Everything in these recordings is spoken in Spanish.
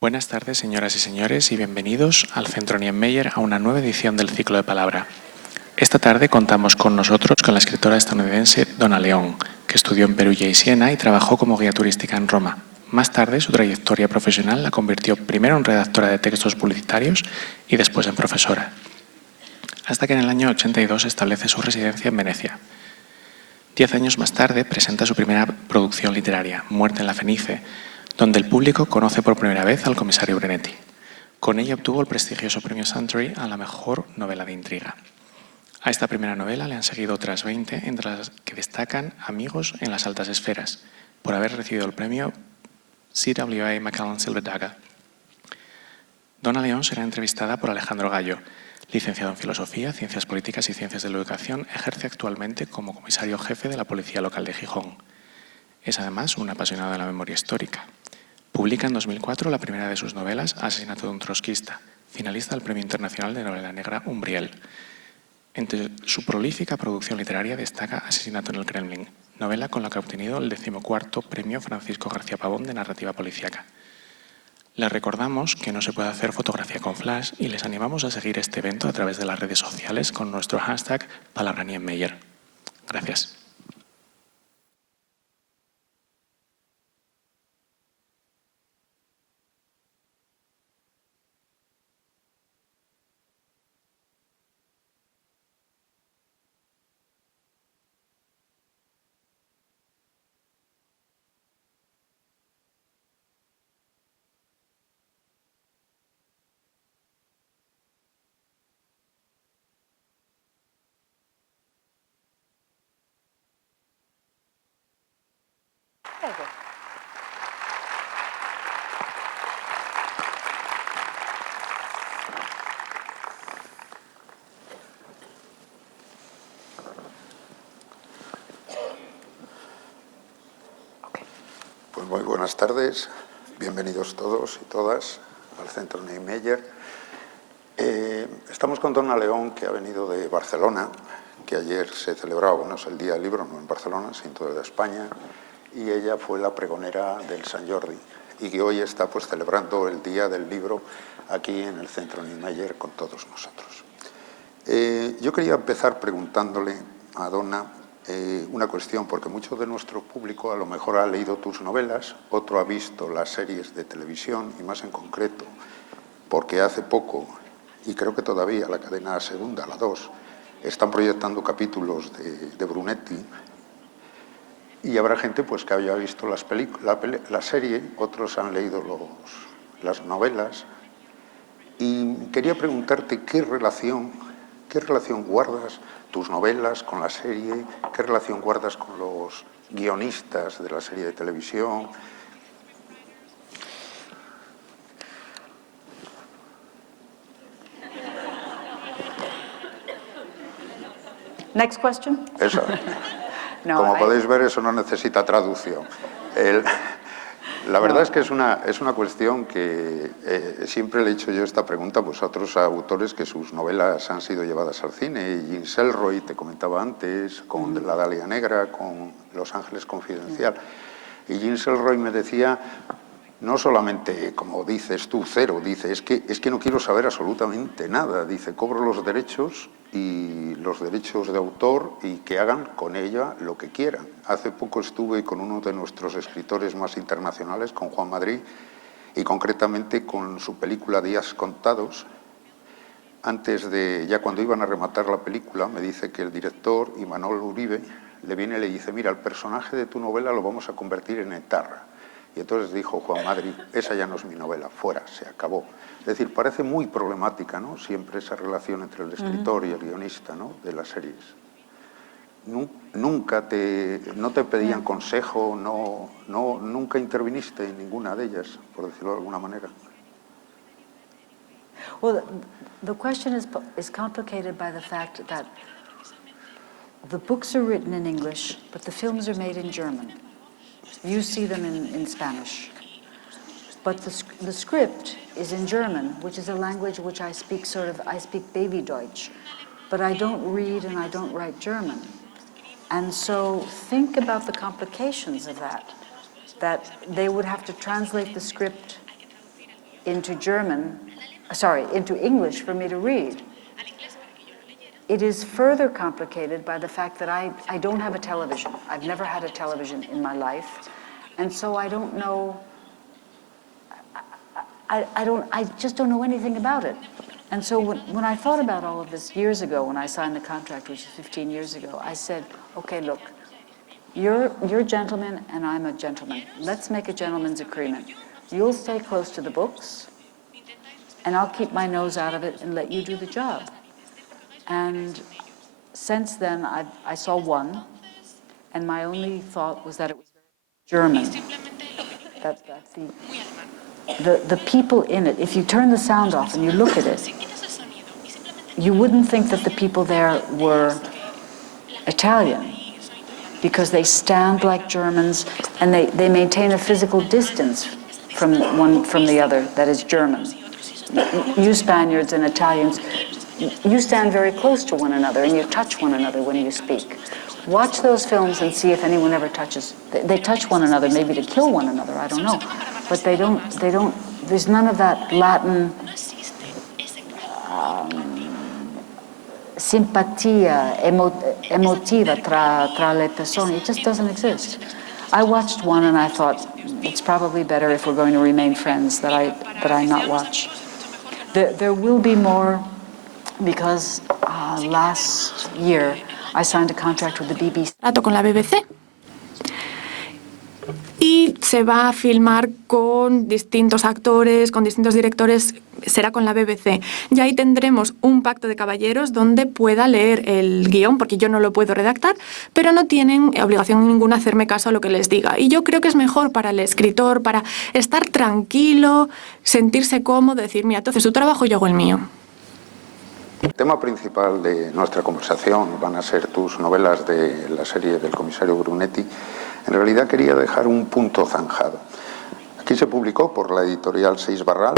Buenas tardes, señoras y señores, y bienvenidos al Centro Niemeyer a una nueva edición del Ciclo de Palabra. Esta tarde contamos con nosotros con la escritora estadounidense Donna León, que estudió en Perugia y Siena y trabajó como guía turística en Roma. Más tarde, su trayectoria profesional la convirtió primero en redactora de textos publicitarios y después en profesora, hasta que en el año 82 establece su residencia en Venecia. 10 años más tarde presenta su primera producción literaria, Muerte en la Fenice, donde el público conoce por primera vez al comisario Brunetti. Con ella obtuvo el prestigioso premio Suntory a la mejor novela de intriga. A esta primera novela le han seguido otras 20, entre las que destacan Amigos en las altas esferas, por haber recibido el premio CWA Macallan Silver Dagger. Donna León será entrevistada por Alejandro Gallo. Licenciado en Filosofía, Ciencias Políticas y Ciencias de la Educación, ejerce actualmente como comisario jefe de la Policía Local de Gijón. Es además un apasionado de la memoria histórica. Publica en 2004 la primera de sus novelas, Asesinato de un trotskista, finalista del Premio Internacional de Novela Negra Umbriel. Entre su prolífica producción literaria destaca Asesinato en el Kremlin, novela con la que ha obtenido el 14º Premio Francisco García Pavón de Narrativa Policíaca. Les recordamos que no se puede hacer fotografía con flash y les animamos a seguir este evento a través de las redes sociales con nuestro hashtag #PalabraNienmeyer. Gracias. Pues muy buenas tardes, bienvenidos todos y todas al Centro Niemeyer. Estamos con Donna León, que ha venido de Barcelona, que ayer se celebraba, bueno, es el Día del Libro, no en Barcelona, sino en toda España, y ella fue la pregonera del Sant Jordi, y que hoy está pues celebrando el Día del Libro aquí en el Centro Niemeyer con todos nosotros. Yo quería empezar preguntándole a Donna una cuestión, porque mucho de nuestro público a lo mejor ha leído tus novelas, otro ha visto las series de televisión y más en concreto, porque hace poco, y creo que todavía la cadena segunda, la 2, están proyectando capítulos de Brunetti, y habrá gente pues que haya visto la serie, otros han leído las novelas, y quería preguntarte qué relación guardas tus novelas con la serie, qué relación guardas con los guionistas de la serie de televisión. Next question. Eso. No, Como podéis ver, eso no necesita traducción. La verdad es que es una cuestión que siempre le he hecho yo esta pregunta pues, a otros autores que sus novelas han sido llevadas al cine. Jean Selroy, te comentaba antes, con La Dalia Negra, con Los Ángeles Confidencial. Y Jean Selroy me decía, no solamente, como dices tú, cero, dice, es que no quiero saber absolutamente nada. Dice, cobro los derechos y los derechos de autor y que hagan con ella lo que quieran. Hace poco estuve con uno de nuestros escritores más internacionales, con Juan Madrid, y concretamente con su película Días Contados. Ya cuando iban a rematar la película, me dice que el director, Imanol Uribe, le viene y le dice, mira, el personaje de tu novela lo vamos a convertir en etarra. Y entonces dijo Juan Madrid, esa ya no es mi novela, fuera, se acabó. Es decir, parece muy problemática, ¿no? Siempre esa relación entre el escritor y el guionista, ¿no? De las series. Nunca no te pedían consejo, nunca interviniste en ninguna de ellas, por decirlo de alguna manera. Well, the question is complicated by the fact that the books are written in English, but the films are made in German. You see them in Spanish. But the script is in German, which is a language which I speak baby Deutsch. But I don't read and I don't write German. And so think about the complications of that they would have to translate the script into into English for me to read. It is further complicated by the fact that I don't have a television. I've never had a television in my life. And so I don't know, I just don't know anything about it. And so when I thought about all of this years ago, when I signed the contract, which is 15 years ago, I said, okay, look, you're a gentleman and I'm a gentleman. Let's make a gentleman's agreement. You'll stay close to the books and I'll keep my nose out of it and let you do the job. And since then, I saw one, and my only thought was that it was German. That the people in it, if you turn the sound off and you look at it, you wouldn't think that the people there were Italian, because they stand like Germans, and they maintain a physical distance from one from the other that is German. You Spaniards and Italians, you stand very close to one another and you touch one another when you speak. Watch those films and see if anyone ever touches. They touch one another, maybe to kill one another, I don't know. But they don't, there's none of that Latin simpatia emotiva tra le persone. It just doesn't exist. I watched one and I thought, it's probably better if we're going to remain friends that I not watch. There will be more, because last year I signed a contract with the BBC. Con la BBC. Y se va a filmar con distintos actores, con distintos directores, será con la BBC. Y ahí tendremos un pacto de caballeros donde pueda leer el guión, porque yo no lo puedo redactar, pero no tienen obligación ninguna hacerme caso a lo que les diga. Y yo creo que es mejor para el escritor, para estar tranquilo, sentirse cómodo, decir, mira, entonces tu trabajo, yo hago el mío. El tema principal de nuestra conversación van a ser tus novelas de la serie del comisario Brunetti. En realidad quería dejar un punto zanjado. Aquí se publicó por la editorial Seix Barral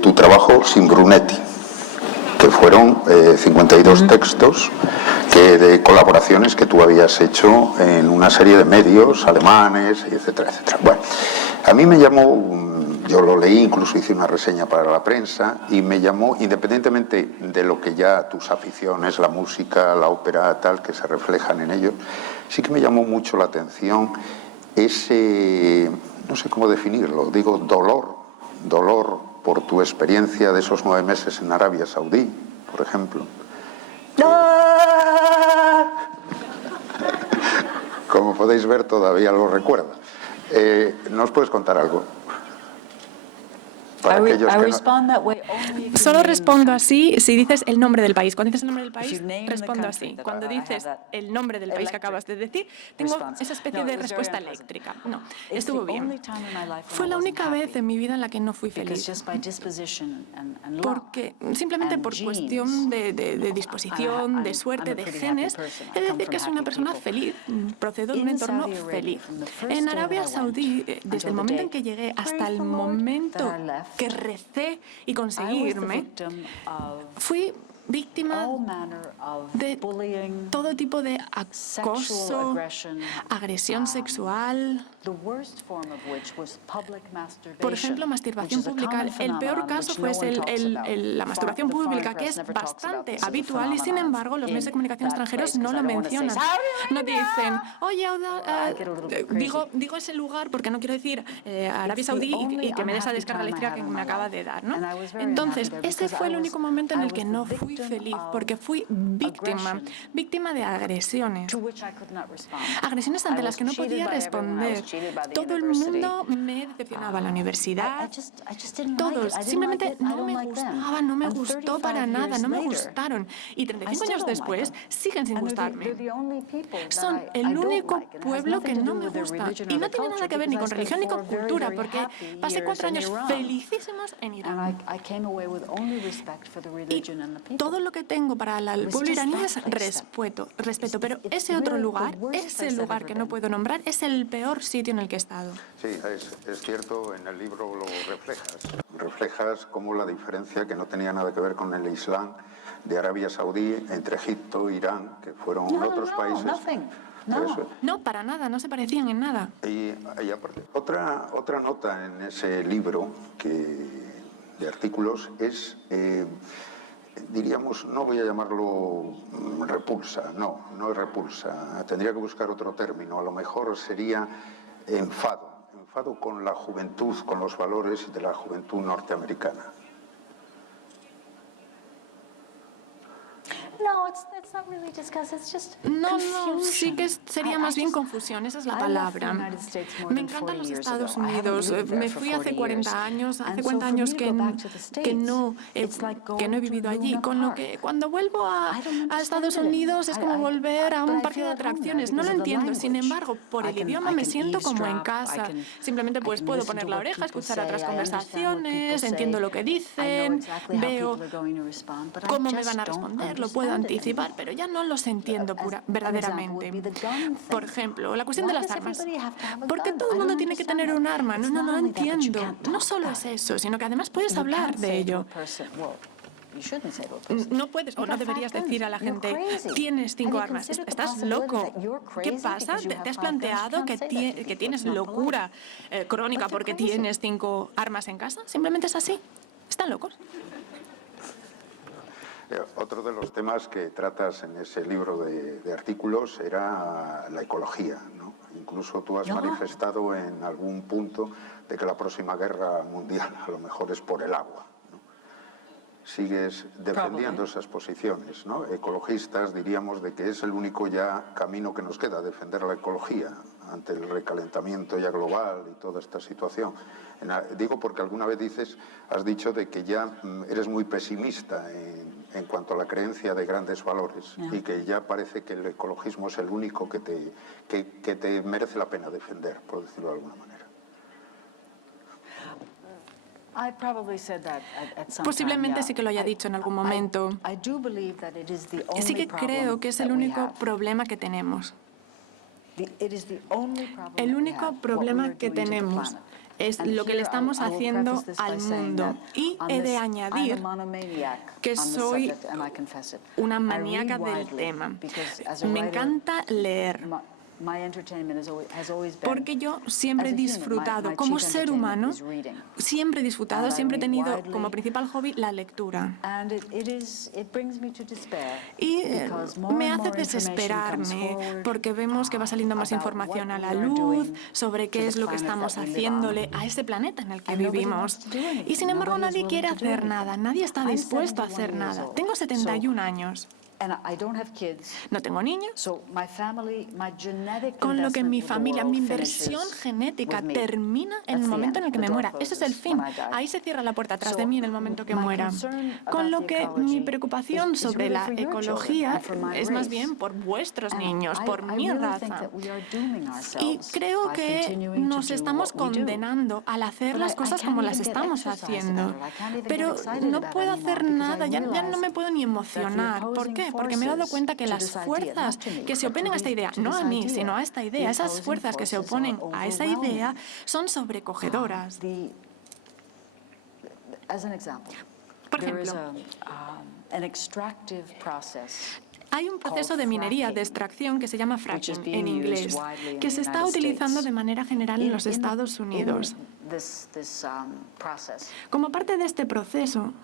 tu trabajo sin Brunetti, que fueron 52 textos de colaboraciones que tú habías hecho en una serie de medios alemanes, etcétera, etcétera. Bueno, a mí me llamó... Yo lo leí, incluso hice una reseña para la prensa y me llamó, independientemente de lo que ya tus aficiones, la música, la ópera, tal, que se reflejan en ellos, sí que me llamó mucho la atención ese, no sé cómo definirlo, digo dolor por tu experiencia de esos 9 meses en Arabia Saudí, por ejemplo. Como podéis ver, todavía lo recuerdo. ¿Nos puedes contar algo? Solo respondo así si dices el nombre del país. Cuando dices el nombre del país, respondo así. Cuando dices el nombre del país que acabas de decir, tengo esa especie de respuesta eléctrica. No, estuvo bien. Fue la única vez en mi vida en la que no fui feliz. Porque, simplemente por cuestión de disposición, de suerte, de genes, he de decir que soy una persona feliz. Procedo de un entorno feliz. En Arabia Saudí, desde el momento en que llegué hasta el momento que recé y conseguí irme, fui víctima de todo tipo de acoso, agresión sexual, por ejemplo, masturbación pública. El peor caso fue la masturbación pública, que es bastante habitual y, sin embargo, los medios de comunicación extranjeros no lo mencionan. No dicen, oye, digo ese lugar porque no quiero decir Arabia Saudí y que me dé esa descarga eléctrica que me acaba de dar, ¿no? Entonces, ese fue el único momento en el que no fui feliz, porque fui víctima de agresiones. Agresiones ante las que no podía responder. Todo el mundo me decepcionaba. La universidad, todos. Simplemente no me gustaban, no me gustó para nada, no me gustaron. Y 35 años después siguen sin gustarme. Son el único pueblo que no me gusta. Y no tiene nada que ver ni con religión ni con cultura, porque pasé 4 años felicísimos en Irán. Y todo lo que tengo para el pueblo iraní es respeto, pero ese otro lugar, ese lugar que no puedo nombrar, es el peor sitio en el que he estado. Sí, es cierto, en el libro lo reflejas como la diferencia, que no tenía nada que ver con el Islam de Arabia Saudí, entre Egipto e Irán, que fueron otros países. No, para nada, no se parecían en nada. Y aparte, otra nota en ese libro de artículos es, diríamos, no voy a llamarlo repulsa, no es repulsa, tendría que buscar otro término, a lo mejor sería enfado con la juventud, con los valores de la juventud norteamericana. No, sí que sería más bien confusión, esa es la palabra. Me encantan los Estados Unidos. Me fui hace 40 años que no he vivido allí, con lo que cuando vuelvo a Estados Unidos es como volver a un parque de atracciones. No lo entiendo, sin embargo, por el idioma me siento como en casa. Simplemente pues puedo poner la oreja, escuchar otras conversaciones, entiendo lo que dicen, veo cómo me van a responder, lo puedo anticipar, pero ya no los entiendo verdaderamente. Por ejemplo, la cuestión de las armas. ¿Por qué todo el mundo tiene que tener un arma? No lo entiendo. No solo es eso, sino que además puedes hablar de ello. No puedes o no deberías decir a la gente, tienes 5 armas, estás loco. ¿Qué pasa? ¿Te has planteado que tienes locura crónica porque tienes 5 armas en casa? Simplemente es así. ¿Están locos? Otro de los temas que tratas en ese libro de artículos era la ecología, ¿no? Incluso tú has manifestado en algún punto de que la próxima guerra mundial a lo mejor es por el agua, ¿no? Sigues defendiendo esas posiciones, ¿no? Ecologistas diríamos de que es el único ya camino que nos queda, defender la ecología ante el recalentamiento ya global y toda esta situación. Digo porque alguna vez has dicho de que ya eres muy pesimista en cuanto a la creencia de grandes valores y que ya parece que el ecologismo es el único que te merece la pena defender, por decirlo de alguna manera. Posiblemente sí que lo haya dicho en algún momento. Sí que creo que es el único problema que tenemos. El único problema que tenemos es lo que le estamos haciendo al mundo. Y he de añir que soy una maníaca del tema. Me encanta leer. Porque yo siempre he disfrutado, como ser humano, siempre he tenido como principal hobby la lectura. Y me hace desesperarme porque vemos que va saliendo más información a la luz sobre qué es lo que estamos haciéndole a ese planeta en el que vivimos. Y sin embargo nadie quiere hacer nada, nadie está dispuesto a hacer nada. Tengo 71 años. No tengo niños, con lo que mi familia, mi inversión genética termina en el momento en el que me muera. Ese es el fin. Ahí se cierra la puerta atrás de mí en el momento que muera. Con lo que mi preocupación sobre la ecología es más bien por vuestros niños, por mi raza. Y creo que nos estamos condenando al hacer las cosas como las estamos haciendo. Pero no puedo hacer nada, ya no me puedo ni emocionar. ¿Por qué? Porque me he dado cuenta que las fuerzas que se oponen a esta idea, no a mí, sino a esta idea, esas fuerzas que se oponen a esa idea son sobrecogedoras. Por ejemplo, hay un proceso de minería, de extracción, que se llama fracking en inglés, que se está utilizando de manera general en los Estados Unidos. Como parte de este proceso,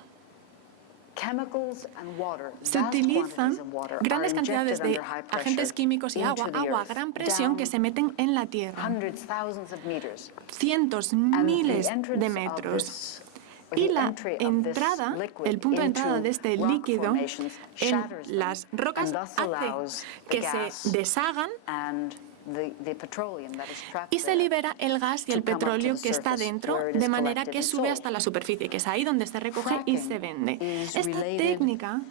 se utilizan grandes cantidades de agentes químicos y agua a gran presión que se meten en la tierra, cientos, miles de metros. Y la entrada, el punto de entrada de este líquido en las rocas hace que se deshagan y se libera el gas y el petróleo que está dentro, de manera que sube hasta la superficie, que es ahí donde se recoge y se vende. Esta técnica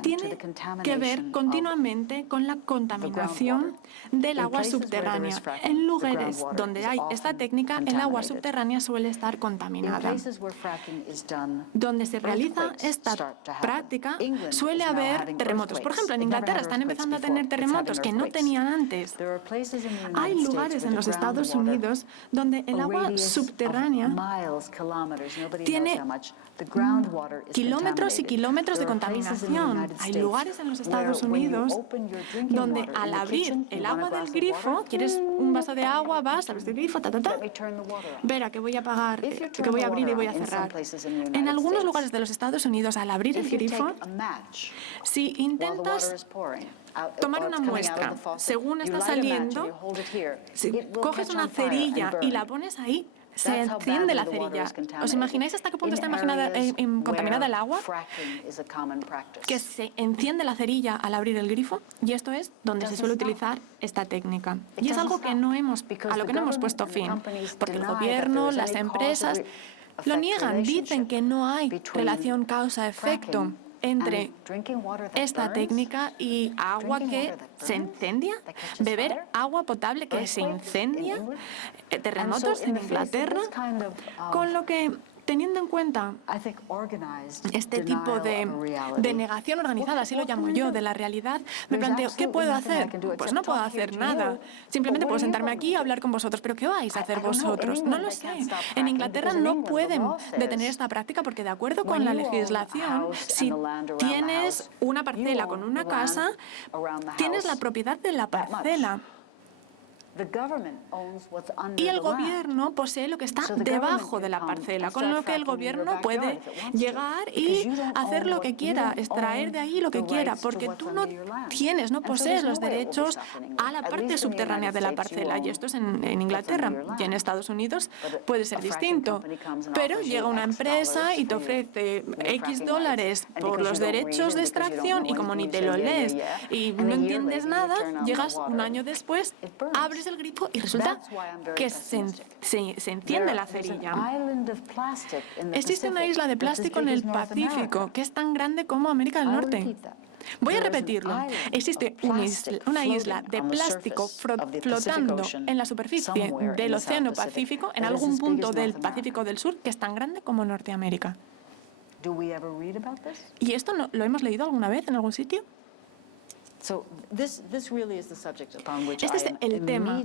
tiene que ver continuamente con la contaminación del agua subterránea. En lugares donde hay esta técnica, el agua subterránea suele estar contaminada. Donde se realiza esta práctica, suele haber terremotos. Por ejemplo, en Inglaterra están empezando a tener terremotos que no tenían antes. Hay lugares en los Estados Unidos donde el agua subterránea tiene kilómetros kilómetros y kilómetros de contaminación. Hay lugares en los Estados Unidos donde al abrir el agua del grifo, quieres un vaso de agua, vas, abres el grifo, verá que voy a apagar, que voy a abrir y voy a cerrar. En algunos lugares de los Estados Unidos, al abrir el grifo, si intentas tomar una muestra según está saliendo, si coges una cerilla y la pones ahí, se enciende la cerilla. ¿Os imagináis hasta qué punto está contaminada el agua? Que se enciende la cerilla al abrir el grifo, y esto es donde se suele utilizar esta técnica. Y es algo que a lo que no hemos puesto fin, porque el gobierno, las empresas lo niegan, dicen que no hay relación causa-efecto entre esta técnica y agua que se incendia, beber agua potable que se incendia, terremotos en Inglaterra, con lo que, teniendo en cuenta este tipo de negación organizada, así lo llamo yo, de la realidad, me planteo, ¿qué puedo hacer? Pues no puedo hacer nada. Simplemente puedo sentarme aquí y hablar con vosotros. ¿Pero qué vais a hacer vosotros? No lo sé. En Inglaterra no pueden detener esta práctica porque, de acuerdo con la legislación, si tienes una parcela con una casa, tienes la propiedad de la parcela. Y el gobierno posee lo que está debajo de la parcela, con lo que el gobierno puede llegar y hacer lo que quiera, extraer de ahí lo que quiera, porque tú no posees los derechos a la parte subterránea de la parcela. Y esto es en Inglaterra. Y en Estados Unidos puede ser distinto. Pero llega una empresa y te ofrece X dólares por los derechos de extracción, y como ni te lo lees y no entiendes nada, llegas un año después, abres el grifo y resulta que se enciende la cerilla. Existe una isla de plástico en el Pacífico que es tan grande como América del Norte. Voy a repetirlo. Existe una isla de plástico flotando en la superficie del Océano Pacífico, en algún punto del Pacífico del Sur, que es tan grande como Norteamérica. ¿Y esto lo hemos leído alguna vez en algún sitio? Este es el tema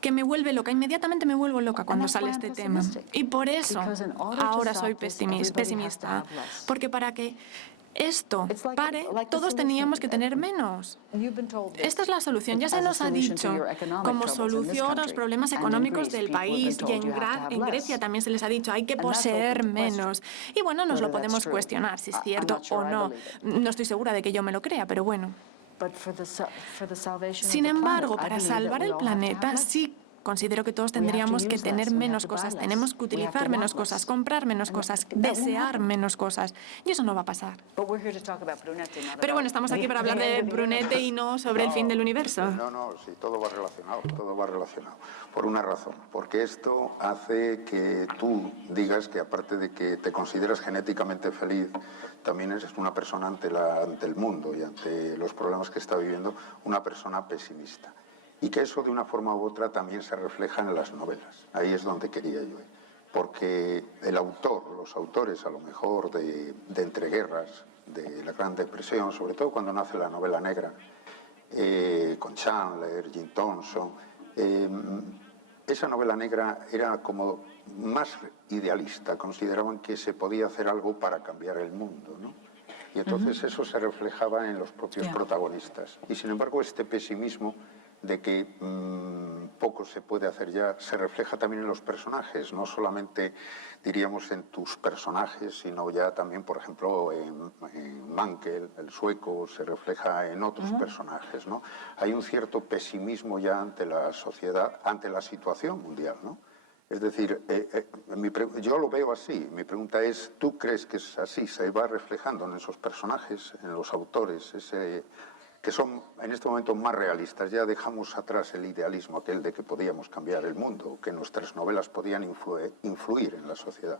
que me vuelve loca. Inmediatamente me vuelvo loca cuando sale este tema. Y por eso ahora soy pesimista. Porque para que esto pare, todos teníamos que tener menos. Esta es la solución. Ya se nos ha dicho como solución a los problemas económicos del país, y en Grecia también se les ha dicho hay que poseer menos. Y bueno, nos lo podemos cuestionar si es cierto o no. No estoy segura de que yo me lo crea, pero bueno. Sin embargo, para salvar el planeta, sí considero que todos tendríamos que tener menos cosas, tenemos que utilizar menos cosas, comprar menos cosas, desear menos cosas. Y eso no va a pasar. Pero bueno, estamos aquí para hablar de Brunete y no sobre el fin del universo. No, sí, todo va relacionado. Por una razón, porque esto hace que tú digas que, aparte de que te consideras genéticamente feliz, también eres una persona ante el mundo y ante los problemas que está viviendo, una persona pesimista. Y que eso, de una forma u otra, también se refleja en las novelas. Ahí es donde quería yo ir. Porque los autores, a lo mejor, de entreguerras, de la Gran Depresión, sobre todo cuando nace la novela negra, con Chandler, Jim Thompson, esa novela negra era como más idealista. Consideraban que se podía hacer algo para cambiar el mundo, ¿no? Y entonces eso se reflejaba en los propios protagonistas. Y sin embargo, este pesimismo de que poco se puede hacer ya, se refleja también en los personajes, no solamente, diríamos, en tus personajes, sino ya también, por ejemplo, en Mankell, el sueco, se refleja en otros personajes, ¿no? Hay un cierto pesimismo ya ante la sociedad, ante la situación mundial, ¿no? Es decir, yo lo veo así. Mi pregunta es, ¿tú crees que es así? ¿Se va reflejando en esos personajes, en los autores, que son en este momento más realistas? Ya dejamos atrás el idealismo aquel de que podíamos cambiar el mundo, que nuestras novelas podían influir en la sociedad.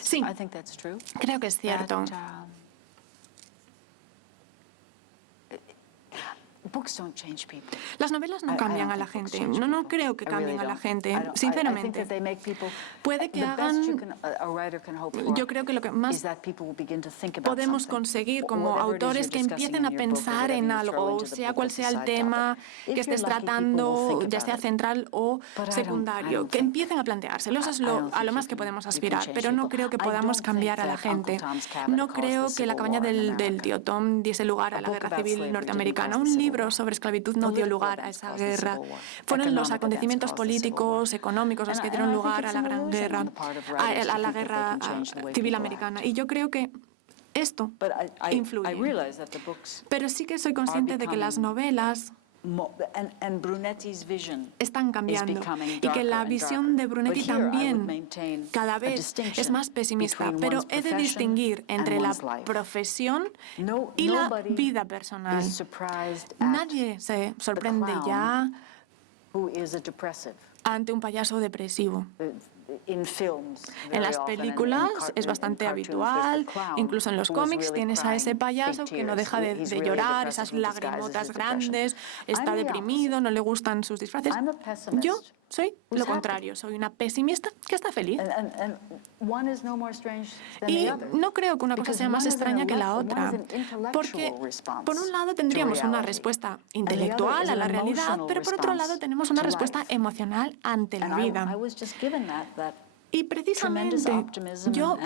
Sí, creo que es cierto. Books don't change people. Las novelas no cambian a la gente. No creo que cambien a la gente, sinceramente. Puede que hagan... Yo creo que lo que más podemos conseguir como autores que empiecen a pensar en algo, sea cual sea el tema que estés tratando, ya sea central o secundario, que empiecen a planteárselo. Eso es a lo más que podemos aspirar, pero no creo que podamos cambiar a la gente. No creo que La cabaña del tío Tom diese lugar a la Guerra Civil norteamericana. Un libro sobre esclavitud no dio lugar a esa guerra. Fueron los acontecimientos políticos, económicos los que dieron lugar a la Gran Guerra, a la Guerra Civil americana. Y yo creo que esto influye. Pero sí que soy consciente de que las novelas están cambiando y que la visión de Brunetti también cada vez es más pesimista, pero he de distinguir entre la profesión y la vida personal. Nadie se sorprende ya ante un payaso depresivo. En las películas es bastante habitual, incluso en los cómics tienes a ese payaso que no deja de llorar, esas lagrimotas grandes, está deprimido, no le gustan sus disfraces. Yo soy lo contrario, soy una pesimista que está feliz. Y no creo que una cosa sea más extraña que la otra, porque por un lado tendríamos una respuesta intelectual a la realidad, pero por otro lado tenemos una respuesta emocional ante la vida. Y precisamente yo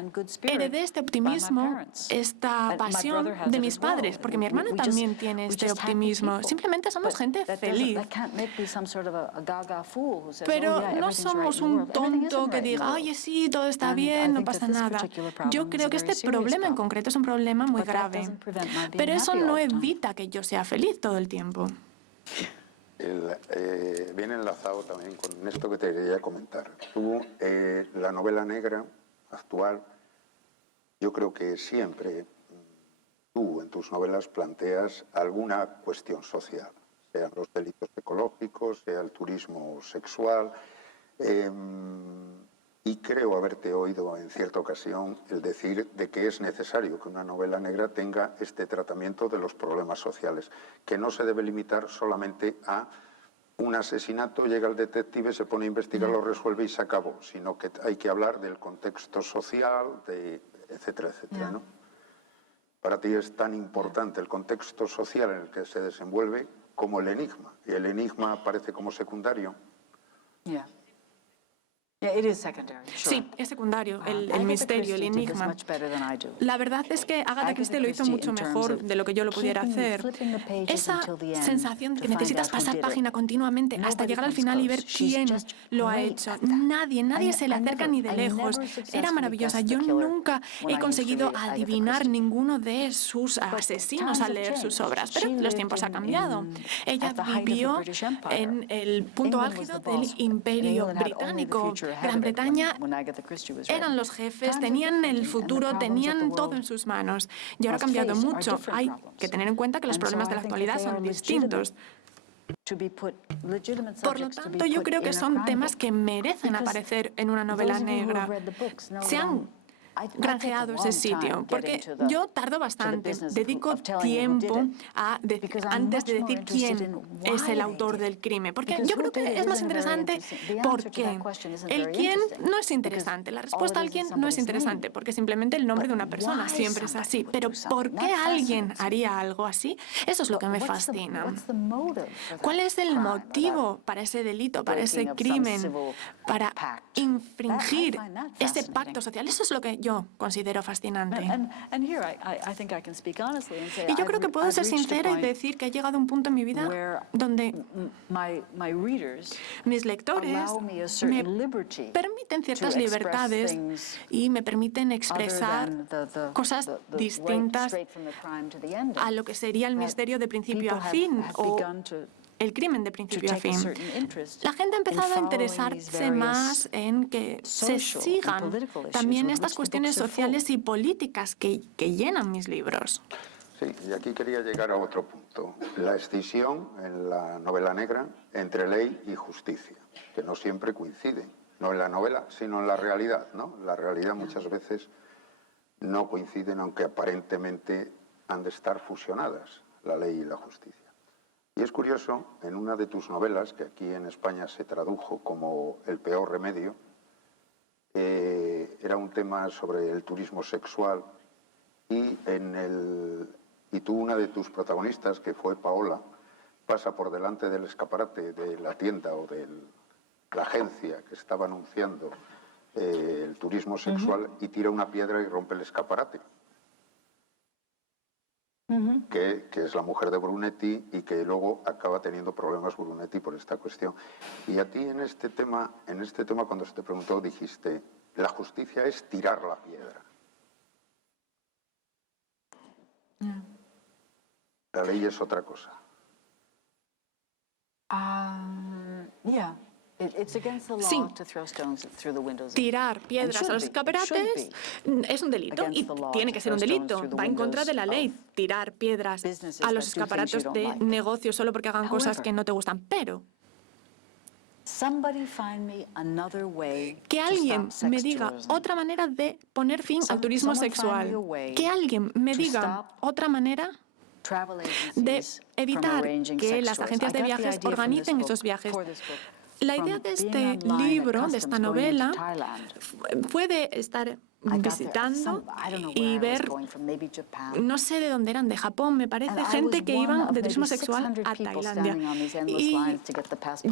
heredé este optimismo, esta pasión de mis padres, porque mi hermano también tiene este optimismo. Simplemente somos gente feliz. Pero no somos un tonto que diga, oye, sí, todo está bien, no pasa nada. Yo creo que este problema en concreto es un problema muy grave. Pero eso no evita que yo sea feliz todo el tiempo. Viene enlazado también con esto que te quería comentar. Tú, la novela negra actual, yo creo que siempre tú en tus novelas planteas alguna cuestión social, sean los delitos ecológicos, sea el turismo sexual, y creo haberte oído en cierta ocasión el decir de que es necesario que una novela negra tenga este tratamiento de los problemas sociales, que no se debe limitar solamente a un asesinato, llega el detective, se pone a investigar, lo resuelve y se acabó, sino que hay que hablar del contexto social, etcétera, etcétera, ¿no? Para ti es tan importante el contexto social en el que se desenvuelve como el enigma, y el enigma aparece como secundario. Sí, es secundario, el misterio, el enigma. La verdad es que Agatha Christie lo hizo mucho mejor de lo que yo lo pudiera hacer. Esa sensación de que necesitas pasar página continuamente hasta llegar al final y ver quién lo ha hecho. Nadie se le acerca ni de lejos. Era maravillosa. Yo nunca he conseguido adivinar ninguno de sus asesinos al leer sus obras, pero los tiempos han cambiado. Ella vivió en el punto álgido del Imperio Británico. Gran Bretaña eran los jefes, tenían el futuro, tenían todo en sus manos. Y ahora ha cambiado mucho. Hay que tener en cuenta que los problemas de la actualidad son distintos. Por lo tanto, yo creo que son temas que merecen aparecer en una novela negra. Se han granjeado ese sitio, porque yo tardo bastante, dedico tiempo antes de decir quién es el autor del crimen, porque yo creo que es más interesante por qué. El quién no es interesante, la respuesta al quién no es interesante, porque simplemente el nombre de una persona siempre es así, pero ¿por qué alguien haría algo así? Eso es lo que me fascina. ¿Cuál es el motivo para ese delito, para ese crimen, para infringir ese pacto social? Eso es lo que yo considero fascinante. Y yo creo que puedo ser sincera y decir que he llegado a un punto en mi vida donde mis lectores me permiten ciertas libertades y me permiten expresar cosas distintas a lo que sería el misterio de principio a fin o el crimen de principio a fin. La gente ha empezado a interesarse más en que se sigan también estas cuestiones sociales y políticas que llenan mis libros. Sí, y aquí quería llegar a otro punto. La escisión en la novela negra entre ley y justicia, que no siempre coinciden, no en la novela, sino en la realidad, ¿no? La realidad muchas veces no coinciden, aunque aparentemente han de estar fusionadas, la ley y la justicia. Y es curioso, en una de tus novelas, que aquí en España se tradujo como El peor remedio, era un tema sobre el turismo sexual y tú, una de tus protagonistas, que fue Paola, pasa por delante del escaparate de la tienda o de la agencia que estaba anunciando el turismo sexual y tira una piedra y rompe el escaparate. Que es la mujer de Brunetti y que luego acaba teniendo problemas Brunetti por esta cuestión. Y a ti en este tema cuando se te preguntó dijiste, la justicia es tirar la piedra. La ley es otra cosa. Sí, tirar piedras a los escaparates es un delito y tiene que ser un delito. Va en contra de la ley tirar piedras a los escaparates de negocios solo porque hagan cosas que no te gustan. Pero que alguien me diga otra manera de poner fin al turismo sexual, que alguien me diga otra manera de evitar que las agencias de viajes organicen esos viajes. La idea de este libro, de esta novela, fue de estar visitando y ver, no sé de dónde eran, de Japón, me parece, gente que iban de turismo sexual a Tailandia. Y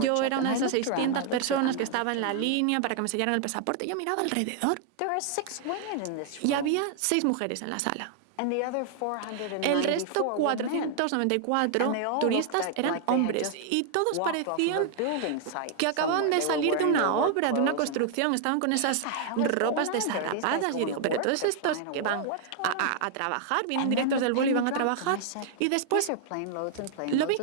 yo era una de esas 600 personas que estaba en la línea para que me sellaran el pasaporte. Yo miraba alrededor y había 6 mujeres en la sala. El resto, 494 turistas, eran hombres y todos parecían que acababan de salir de una obra, de una construcción. Estaban con esas ropas desarrapadas. Y yo digo, pero todos estos que van a trabajar, vienen directos del vuelo y van a trabajar. Y después lo vi.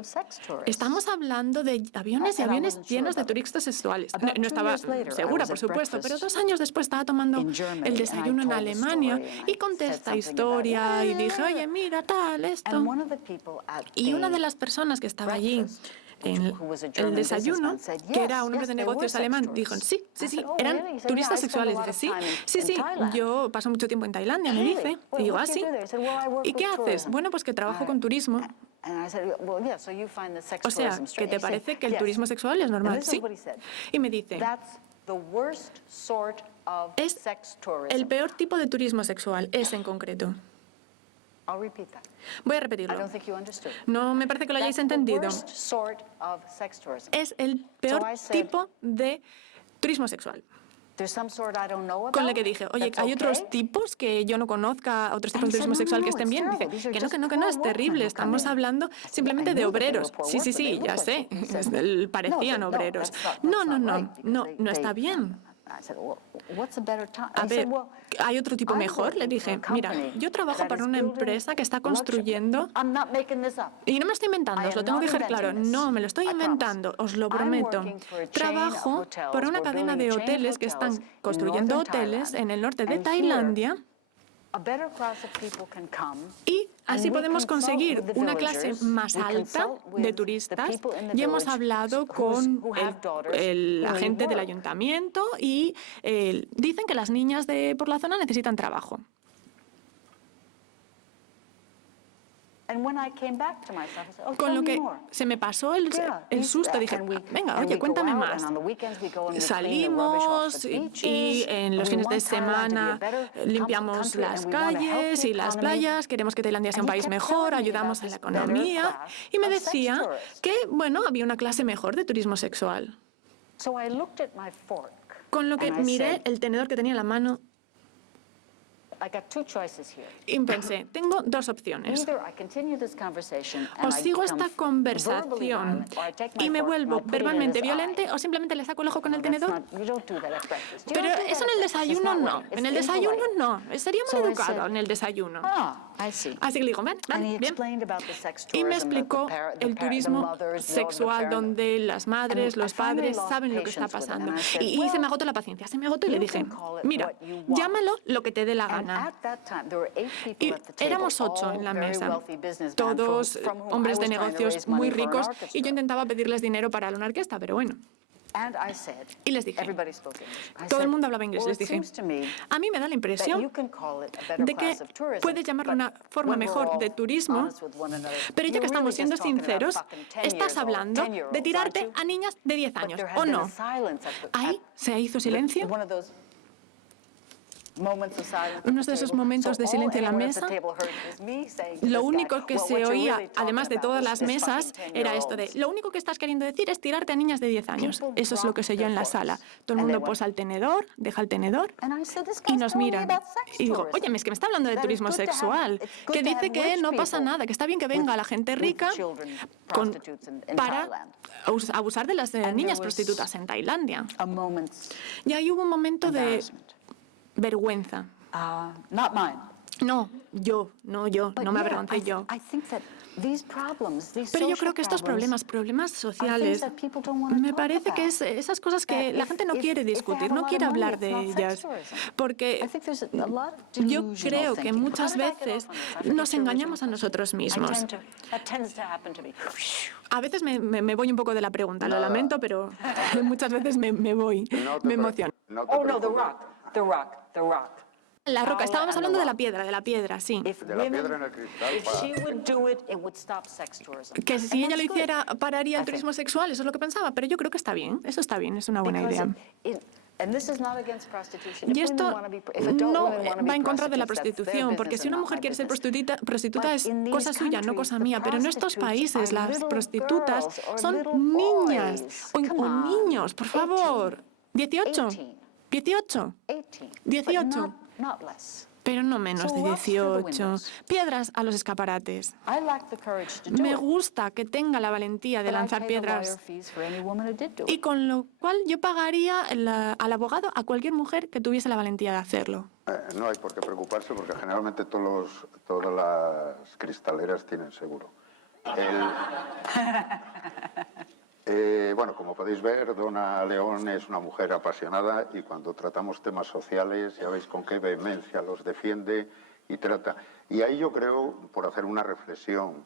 Estamos hablando de aviones y aviones llenos de turistas sexuales. No estaba segura, por supuesto, pero 2 años después estaba tomando el desayuno en Alemania y conté esta historia. Y dije, oye, mira, tal, esto. Y una de las personas que estaba allí en el desayuno, que era un hombre de negocios alemán, dijo, sí, eran turistas sexuales. Dije, sí, yo paso mucho tiempo en Tailandia, me dice. Y digo, sí. ¿Y qué haces? Bueno, pues que trabajo con turismo. O sea, ¿que te parece que el turismo sexual es normal? Sí. Y me dice, es el peor tipo de turismo sexual, ese en concreto. Voy a repetirlo. No me parece que lo hayáis entendido. Es el peor tipo de turismo sexual. Con lo que dije, oye, ¿hay otros tipos que yo no conozca, otros tipos de turismo sexual que estén bien? Dice, que no, es terrible, estamos hablando simplemente de obreros. Sí, ya sé, parecían obreros. No está bien. A ver, ¿hay otro tipo mejor? Le dije, mira, yo trabajo para una empresa que está construyendo... Y no me estoy inventando, os lo tengo que dejar claro. No, me lo estoy inventando, os lo prometo. Trabajo para una cadena de hoteles que están construyendo hoteles en el norte de Tailandia. Y así podemos conseguir una clase más alta de turistas. Ya hemos hablado con el agente del ayuntamiento y dicen que las niñas por la zona necesitan trabajo. Con lo que se me pasó el susto, dije, venga, oye, cuéntame más. Salimos y en los fines de semana limpiamos las calles y las playas, queremos que Tailandia sea un país mejor, ayudamos a la economía. Y me decía que, bueno, había una clase mejor de turismo sexual. Con lo que miré el tenedor que tenía en la mano y pensé, tengo 2 opciones. O sigo esta conversación y me vuelvo verbalmente violente o simplemente le saco el ojo con el tenedor. Pero eso en el desayuno no. En el desayuno no. Sería muy educado en el desayuno. Así que le digo, ven, bien. Y me explicó el turismo sexual donde las madres, los padres saben lo que está pasando. Y se me agotó la paciencia, se me agotó y le dije, mira, llámalo lo que te dé la gana. Y éramos 8 en la mesa, todos hombres de negocios muy ricos, y yo intentaba pedirles dinero para una orquesta, pero bueno. Y les dije, everybody spoke English. I todo el said, mundo hablaba inglés, "Well, les it dije, seems to me a mí me da la that impresión you can call it a better de que class of tourism, puedes llamarlo una but forma when we're mejor all de turismo, honest with one another, pero ya you're que estamos really siendo just talking about sinceros, fucking 10 estás years old, hablando 10-year-olds, de tirarte aren't you? a niñas de 10 But años, there ¿o had been a no? silence Ahí se hizo silencio. one of those moments of silence at Uno the de esos table. momentos de So all silencio en la anyone at the mesa. table heard was me saying to Lo this guy, único que "Well, se what you're oía, really talking además de about todas is las fucking mesas, era esto de, 10-year-olds." lo único que estás queriendo decir es tirarte a niñas de 10 años. People Eso es lo que se oyó en la dropped their sala. forks, Todo el and mundo they went, posa el tenedor, deja el tenedor And I said, "This y guy's nos telling me miran. about sex Y digo, tourism. oye, es que me está hablando de That it's turismo good to have- sexual, it's good que to dice have que rich no pasa people nada, que está bien que venga la gente with rica children con- prostitutes in para Thailand. abusar de las And niñas there was prostitutas en Tailandia. A moment's Y ahí hubo un momento de embarrassment. vergüenza. Not mine. No me avergoncé yo. Pero yo creo que estos problemas sociales, me parece que es esas cosas que la gente no quiere discutir, no quiere hablar de ellas, porque yo creo que muchas veces nos engañamos a nosotros mismos. A veces me voy un poco de la pregunta, lo Nada. lamento, pero muchas veces me voy, me emociono. No te Oh, no, preocupes. the rock. La roca, estábamos and hablando the de la piedra, sí. De la piedra en el cristal If para- she would do it, it would stop sex tourism. Que si And ella lo that's good. hiciera, pararía el I think. turismo sexual, eso es lo que pensaba, pero yo creo que está bien, eso está bien, es una buena idea. And this is not against prostitution. Y If esto women wanna be- if adult no women wanna be va en contra de la prostitutes, that's their prostitución, porque business si una and not mujer my quiere ser business. prostituta But es in these cosa suya, no countries, cosa the mía. Pero en estos prostitutes países are las little prostitutas girls or son little niñas boys. o Come on. niños, por favor. 18. 18. 18. Not less. Pero no menos So de rocks through the 18. windows. Piedras a los escaparates. I lack the courage to do Me it, gusta que tenga la valentía de but I lanzar pay the lawyer piedras. fees for any woman who did do Y it. con lo cual yo pagaría al abogado a cualquier mujer que tuviese la valentía de hacerlo. No hay por qué preocuparse porque generalmente todas las cristaleras tienen seguro. Bueno, como podéis ver, Donna León es una mujer apasionada y cuando tratamos temas sociales, ya veis con qué vehemencia los defiende y trata. Y ahí yo creo, por hacer una reflexión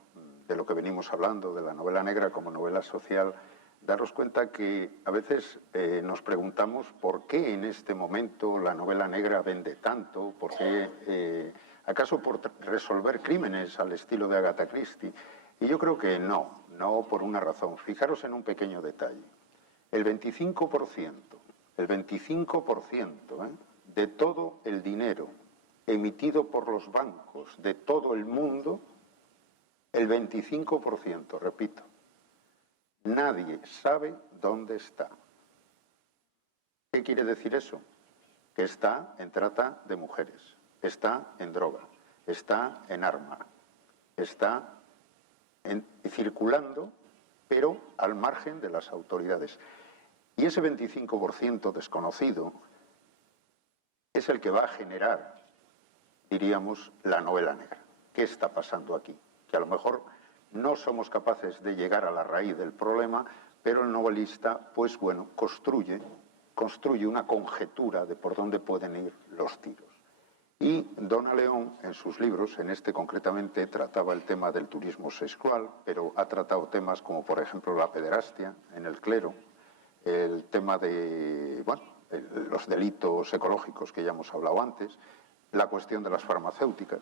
de lo que venimos hablando, de la novela negra como novela social, daros cuenta que a veces nos preguntamos por qué en este momento la novela negra vende tanto, por qué, acaso por resolver crímenes al estilo de Agatha Christie. Y yo creo que no por una razón. Fijaros en un pequeño detalle. El 25% de todo el dinero emitido por los bancos de todo el mundo, el 25%, repito, nadie sabe dónde está. ¿Qué quiere decir eso? Que está en trata de mujeres, está en droga, está en arma, está circulando, pero al margen de las autoridades. Y ese 25% desconocido es el que va a generar, diríamos, la novela negra. ¿Qué está pasando aquí? Que a lo mejor no somos capaces de llegar a la raíz del problema, pero el novelista, pues bueno, construye una conjetura de por dónde pueden ir los tiros. Y Donna León, en sus libros, en este concretamente, trataba el tema del turismo sexual, pero ha tratado temas como, por ejemplo, la pederastia en el clero, el tema de, los delitos ecológicos que ya hemos hablado antes, la cuestión de las farmacéuticas,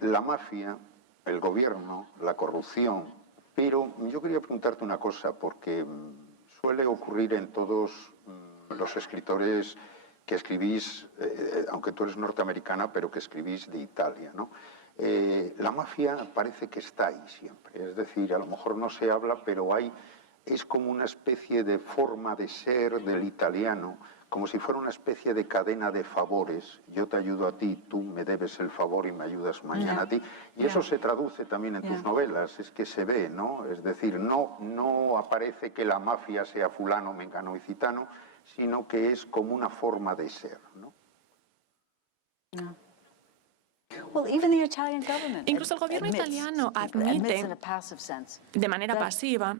la mafia, el gobierno, la corrupción. Pero yo quería preguntarte una cosa, porque suele ocurrir en todos los escritores que escribís, aunque tú eres norteamericana, pero que escribís de Italia, ¿no? La mafia parece que está ahí siempre, es decir, a lo mejor no se habla, pero es como una especie de forma de ser del italiano, como si fuera una especie de cadena de favores. Yo te ayudo a ti, tú me debes el favor y me ayudas mañana a ti. Y eso se traduce también en tus novelas, es que se ve, ¿no? Es decir, no aparece que la mafia sea fulano, mengano y citano, sino que es como una forma de ser, ¿no? Incluso el gobierno italiano admite, de manera pasiva,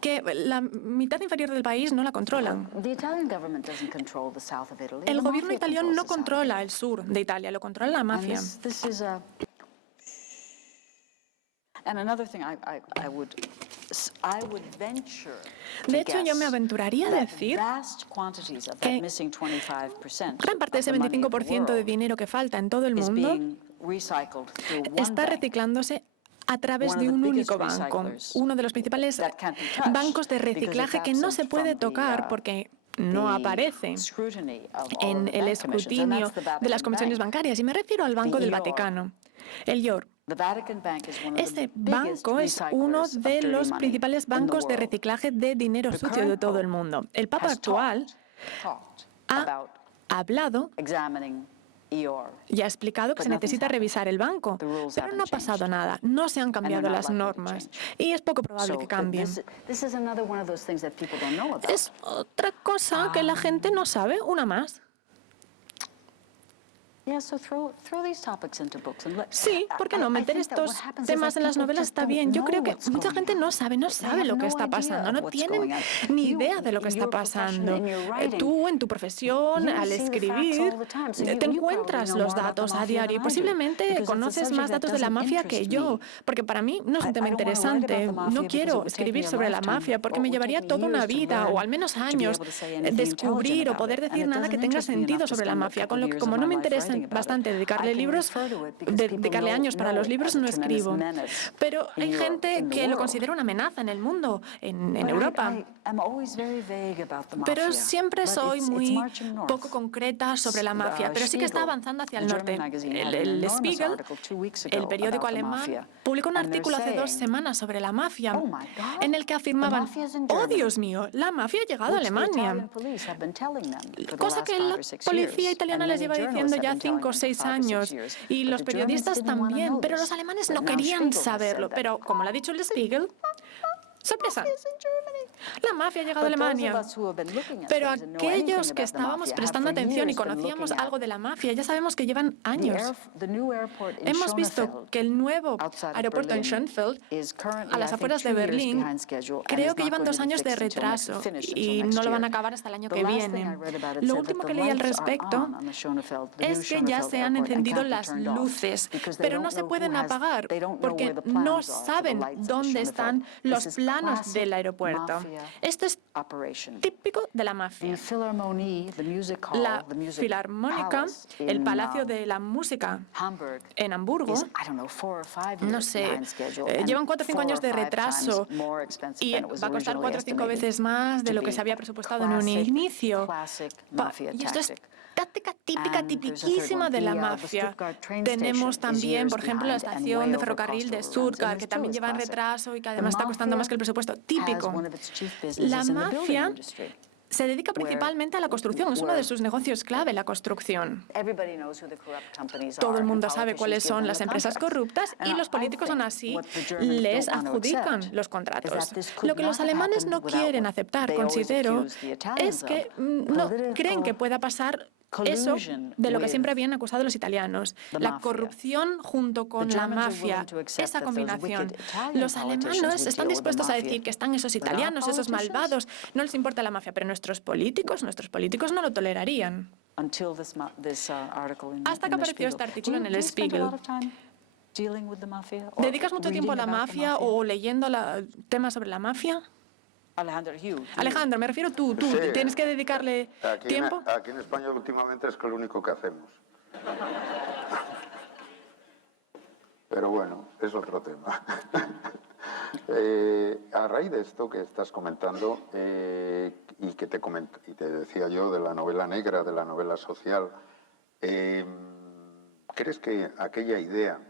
que la mitad inferior del país no la controlan. El gobierno italiano no controla el sur de Italia, lo controla la mafia. De hecho, yo me aventuraría a decir que gran parte de ese 25% de dinero que falta en todo el mundo está reciclándose a través de un único banco, uno de los principales bancos de reciclaje que no se puede tocar porque no aparece en el escrutinio de las comisiones bancarias. Y me refiero al Banco del Vaticano, el IOR. Este banco es uno de los principales bancos de reciclaje de dinero sucio de todo el mundo. El Papa actual ha hablado y ha explicado que se necesita revisar el banco, pero no ha pasado nada, no se han cambiado las normas y es poco probable que cambien. Es otra cosa que la gente no sabe, una más. Sí, ¿por qué no? Meter estos temas en las novelas está bien. Yo creo que mucha gente no sabe lo que está pasando, no tienen ni idea de lo que está pasando. Tú, en tu profesión, al escribir, te encuentras los datos a diario y posiblemente conoces más datos de la mafia que yo, porque para mí no es un tema interesante. No quiero escribir sobre la mafia porque me llevaría toda una vida, o al menos años, descubrir o poder decir nada que tenga sentido sobre la mafia, con lo que como no me interesa bastante dedicarle años para los libros, no escribo. Pero hay gente que lo considera una amenaza en el mundo, en Europa. Pero siempre soy muy poco concreta sobre la mafia, pero sí que está avanzando hacia el norte. El Spiegel, el periódico alemán, publicó un artículo hace 2 semanas sobre la mafia, en el que afirmaban, ¡oh, Dios mío, la mafia ha llegado a Alemania! Cosa que la policía italiana les lleva diciendo ya 5 o 6 años, y los periodistas también, pero los alemanes no querían saberlo. Pero, como lo ha dicho el Spiegel, ¡sorpresa! La mafia ha llegado a Alemania. Pero aquellos que estábamos prestando atención y conocíamos algo de la mafia, ya sabemos que llevan años. Hemos visto que el nuevo aeropuerto en Schönefeld, a las afueras de Berlín, creo que llevan 2 años de retraso y no lo van a acabar hasta el año que viene. Lo último que leí al respecto es que ya se han encendido las luces, pero no se pueden apagar porque no saben dónde están los planos del aeropuerto. Esto es típico de la mafia. La Filarmónica, el Palacio de la Música en Hamburgo, no sé, llevan 4 o 5 años de retraso y va a costar 4 o 5 veces más de lo que se había presupuestado en un inicio. Y esto es táctica típica, tipiquísima de la mafia. Tenemos también, por ejemplo, la estación de ferrocarril de Stuttgart, que también lleva en retraso y que además está costando más que el presupuesto. Típico. La mafia se dedica principalmente a la construcción, es uno de sus negocios clave, la construcción. Todo el mundo sabe cuáles son las empresas corruptas y los políticos aún así les adjudican los contratos. Lo que los alemanes no quieren aceptar, considero, es que no creen que pueda pasar eso de lo que siempre habían acusado los italianos, la corrupción junto con la mafia, esa combinación. Los alemanes están dispuestos a decir que están esos italianos, esos malvados, no les importa la mafia, pero nuestros políticos no lo tolerarían. Hasta que apareció este artículo en el Spiegel. ¿Dedicas mucho tiempo a la mafia o leyendo temas sobre la mafia? Alejandro, me refiero tú, Sí, ¿tienes que dedicarle tiempo? Aquí en España últimamente es que lo único que hacemos. Pero bueno, es otro tema. A raíz de esto que estás comentando y que te decía yo de la novela negra, de la novela social, ¿crees que aquella idea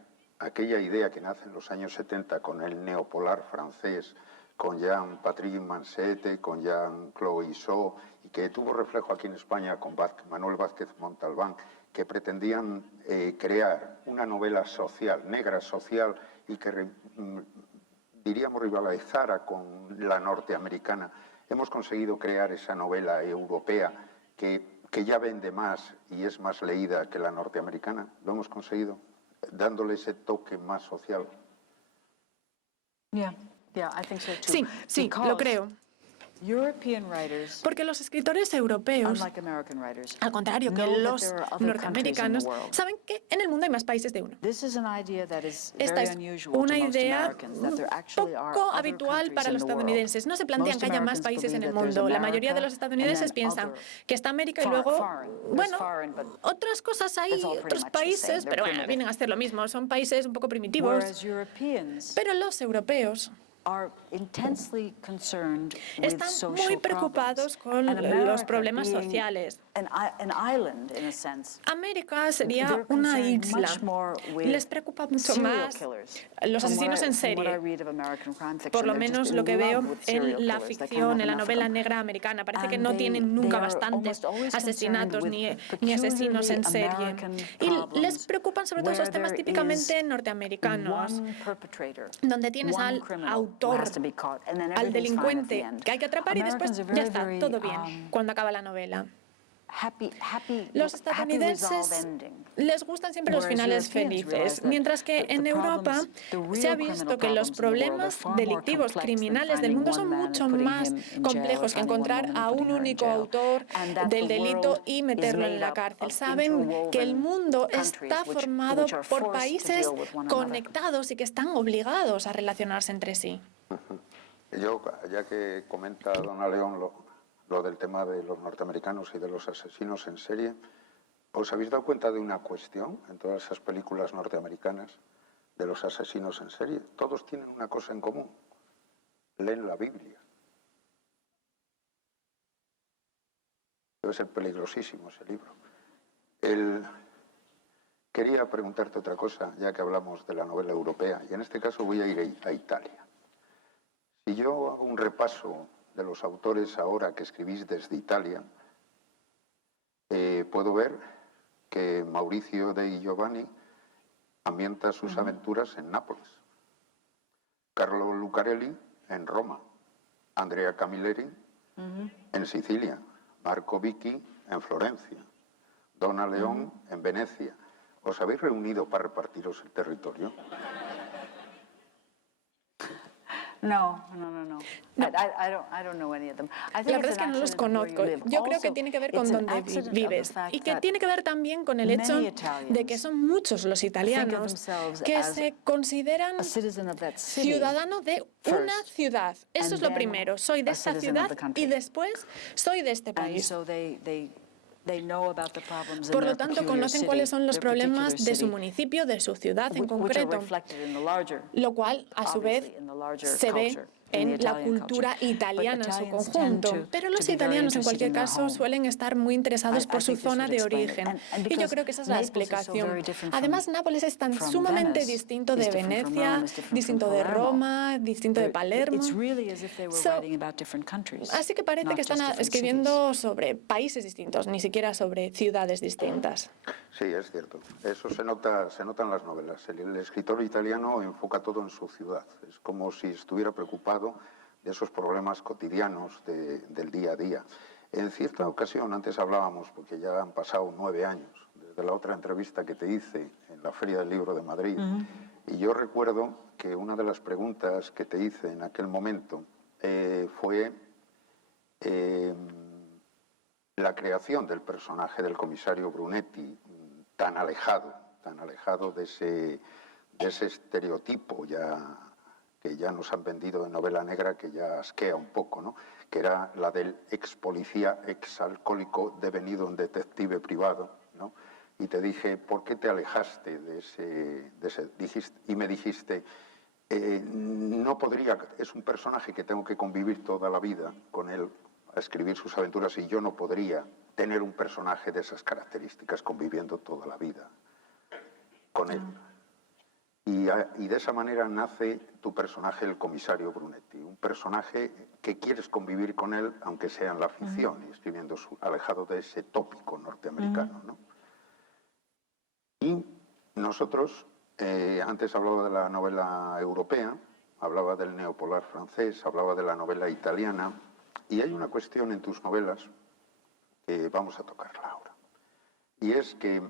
que nace en los años 70 con el neopolar francés, con Jean-Patrick Manzete, con Jean-Claude Issot, y que tuvo reflejo aquí en España con Manuel Vázquez Montalbán, que pretendían crear una novela social, negra social, y que, diríamos, rivalizara con la norteamericana? Hemos conseguido crear esa novela europea que ya vende más y es más leída que la norteamericana. ¿Lo hemos conseguido? Dándole ese toque más social. Sí, lo creo. European writers, Porque los escritores europeos, unlike American writers, al contrario que know that los there are other norteamericanos, countries in the world. saben que en el mundo hay más países de uno. This is an idea that is Esta very es unusual una to most idea Americans, that there un actually are poco other habitual countries para in los the world. estadounidenses. No se plantean Most que haya más Americans países en believe el that there's mundo. La mayoría de America los estadounidenses and then piensan other que está América y far- luego, foreign. There's bueno, foreign, but otras cosas hay, it's all pretty otros much the same. países, They're pero bueno, primitive. vienen a ser lo mismo. Son países un poco primitivos. Whereas Europeans Pero los europeos are intensely concerned with están social muy preocupados con problems. And los America problemas being sociales. an island, in a sense, América sería they're una concerned isla. much more with Les preocupa mucho serial más killers. los From asesinos what I- en from what I serie. read of American crime fiction, Por lo they're just menos in lo que veo love with serial en la killers. They can't ficción, have en la enough of novela them. negra americana. Parece que And no tienen nunca they are bastantes almost always asesinatos concerned with ni asesinos en serie. American Y les problems preocupan sobre todo esos where temas there típicamente is norteamericanos, one perpetrator, donde tienes one al criminal who autor, has to be caught, and then al everything's fine at the delincuente end. que hay que atrapar y después Americans are ya very, está, very, todo bien, cuando acaba la novela. Happy Los resolve estadounidenses ending. les gustan siempre los Whereas finales Europeans realize felices, that mientras que the en Europa problems, the real se ha visto que los criminal problems in the world are problemas far more delictivos, complex criminales than del mundo finding son one man mucho and putting más him in jail complejos or que finding one encontrar woman a and un putting her in único jail. autor And that del the delito world y is meterlo en made la up cárcel. of Saben que el mundo countries está formado which are por forced to países deal with one another. conectados y que están obligados a relacionarse entre sí. Yo, ya que comenta Donna León lo del tema de los norteamericanos y de los asesinos en serie, ¿os habéis dado cuenta de una cuestión en todas esas películas norteamericanas de los asesinos en serie? Todos tienen una cosa en común: leen la Biblia. Debe ser peligrosísimo ese libro. Quería preguntarte otra cosa, ya que hablamos de la novela europea, y en este caso voy a ir a Italia. Si yo hago un repaso de los autores ahora que escribís desde Italia, puedo ver que Maurizio de Giovanni ambienta sus aventuras en Nápoles, Carlo Lucarelli en Roma, Andrea Camilleri en Sicilia, Marco Vicky en Florencia, Donna León en Venecia. ¿Os habéis reunido para repartiros el territorio? No. I don't know any of them. I think La verdad es que no los conozco. Yo creo que tiene que ver con dónde vives y que tiene que ver también con el hecho de que son muchos los italianos que se consideran ciudadanos de una ciudad. Eso es lo primero. Soy de esta ciudad y después soy de este país. Por lo tanto, conocen cuáles son los problemas de su municipio, de su ciudad en concreto, lo cual, a su vez, se ve en la cultura italiana en su conjunto. Pero los italianos, en cualquier caso, suelen estar muy interesados por su zona de origen. Y yo creo que esa es la explicación. Además, Nápoles es tan sumamente distinto de Venecia, distinto de Roma, distinto de Palermo. Así que parece que están escribiendo sobre países distintos, ni siquiera sobre ciudades distintas. Sí, es cierto. Eso se nota en las novelas. El escritor italiano enfoca todo en su ciudad. Es como si estuviera preocupado de esos problemas cotidianos del día a día. En cierta ocasión, antes hablábamos, porque ya han pasado 9 años, desde la otra entrevista que te hice en la Feria del Libro de Madrid, y yo recuerdo que una de las preguntas que te hice en aquel momento fue la creación del personaje del comisario Brunetti, tan alejado de ese estereotipo que ya nos han vendido de novela negra, que ya asquea un poco, ¿no? Que era la del ex policía, ex alcohólico devenido un detective privado, ¿no? Y te dije, ¿por qué te alejaste de ese y me dijiste, no podría, es un personaje que tengo que convivir toda la vida con él, a escribir sus aventuras, y yo no podría tener un personaje de esas características conviviendo toda la vida con él. Y de esa manera nace tu personaje, el comisario Brunetti, un personaje que quieres convivir con él, aunque sea en la ficción, y escribiendo alejado de ese tópico norteamericano, ¿no? Y nosotros, antes hablaba de la novela europea, hablaba del neopolar francés, hablaba de la novela italiana, y hay una cuestión en tus novelas que vamos a tocarla ahora, y es que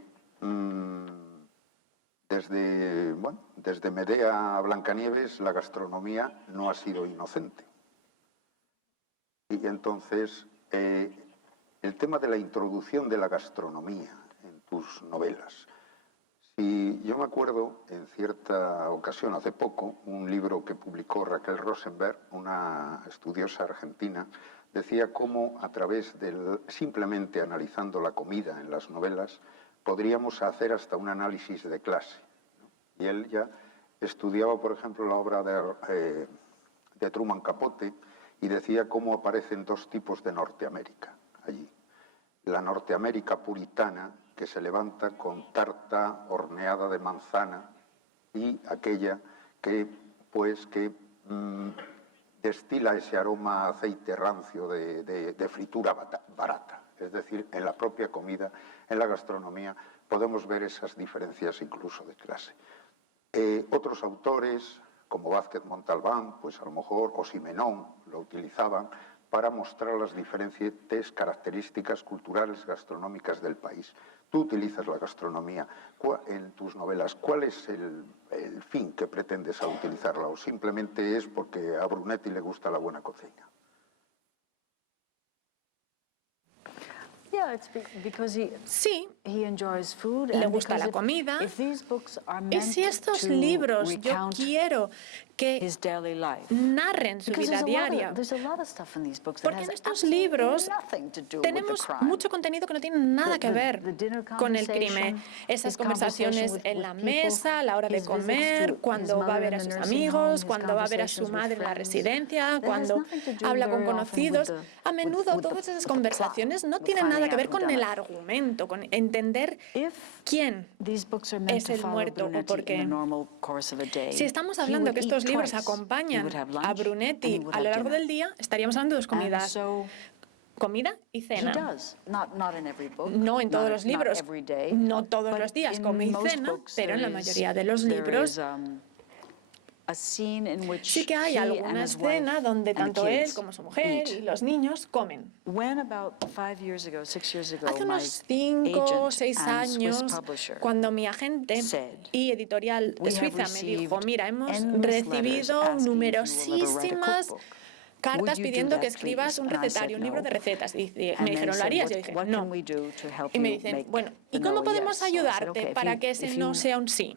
desde Medea a Blancanieves la gastronomía no ha sido inocente. Y entonces, el tema de la introducción de la gastronomía en tus novelas. Si yo me acuerdo, en cierta ocasión, hace poco, un libro que publicó Raquel Rosenberg, una estudiosa argentina, decía cómo a través del simplemente analizando la comida en las novelas podríamos hacer hasta un análisis de clase. Y él ya estudiaba, por ejemplo, la obra de Truman Capote y decía cómo aparecen dos tipos de Norteamérica allí. La Norteamérica puritana, que se levanta con tarta horneada de manzana, y aquella que destila ese aroma a aceite rancio de fritura barata. Es decir, en la propia comida, en la gastronomía, podemos ver esas diferencias incluso de clase. Otros autores, como Vázquez Montalbán, pues a lo mejor, o Simenón, lo utilizaban para mostrar las diferentes características culturales gastronómicas del país. Tú utilizas la gastronomía en tus novelas. ¿Cuál es el fin que pretendes al utilizarla? ¿O simplemente es porque a Brunetti le gusta la buena cocina? Sí, le gusta la comida. Y si estos libros yo quiero que narren su vida diaria, porque en estos libros tenemos mucho contenido que no tiene nada que ver con el crimen. Esas conversaciones en la mesa, a la hora de comer, cuando va a ver a sus amigos, cuando va a ver a su madre en la residencia, cuando habla con conocidos. A menudo todas esas conversaciones no tienen nada que ver con el argumento, con entender quién es el muerto o por qué. Si estamos hablando que estos libros acompañan a Brunetti a lo largo del día, estaríamos hablando de dos comidas. Comida y cena. No en todos los libros, no todos los días come y cena, pero en la mayoría de los libros sí que hay alguna escena donde tanto él como su mujer y los niños comen. Hace unos 5 o 6 años, cuando mi agente y editorial suiza me dijo, mira, hemos recibido numerosísimas cartas pidiendo que escribas un recetario, un libro de recetas. Y me dijeron, ¿lo harías? Yo dije, no. Y me dicen, bueno, ¿y cómo podemos ayudarte para que ese no sea un sí?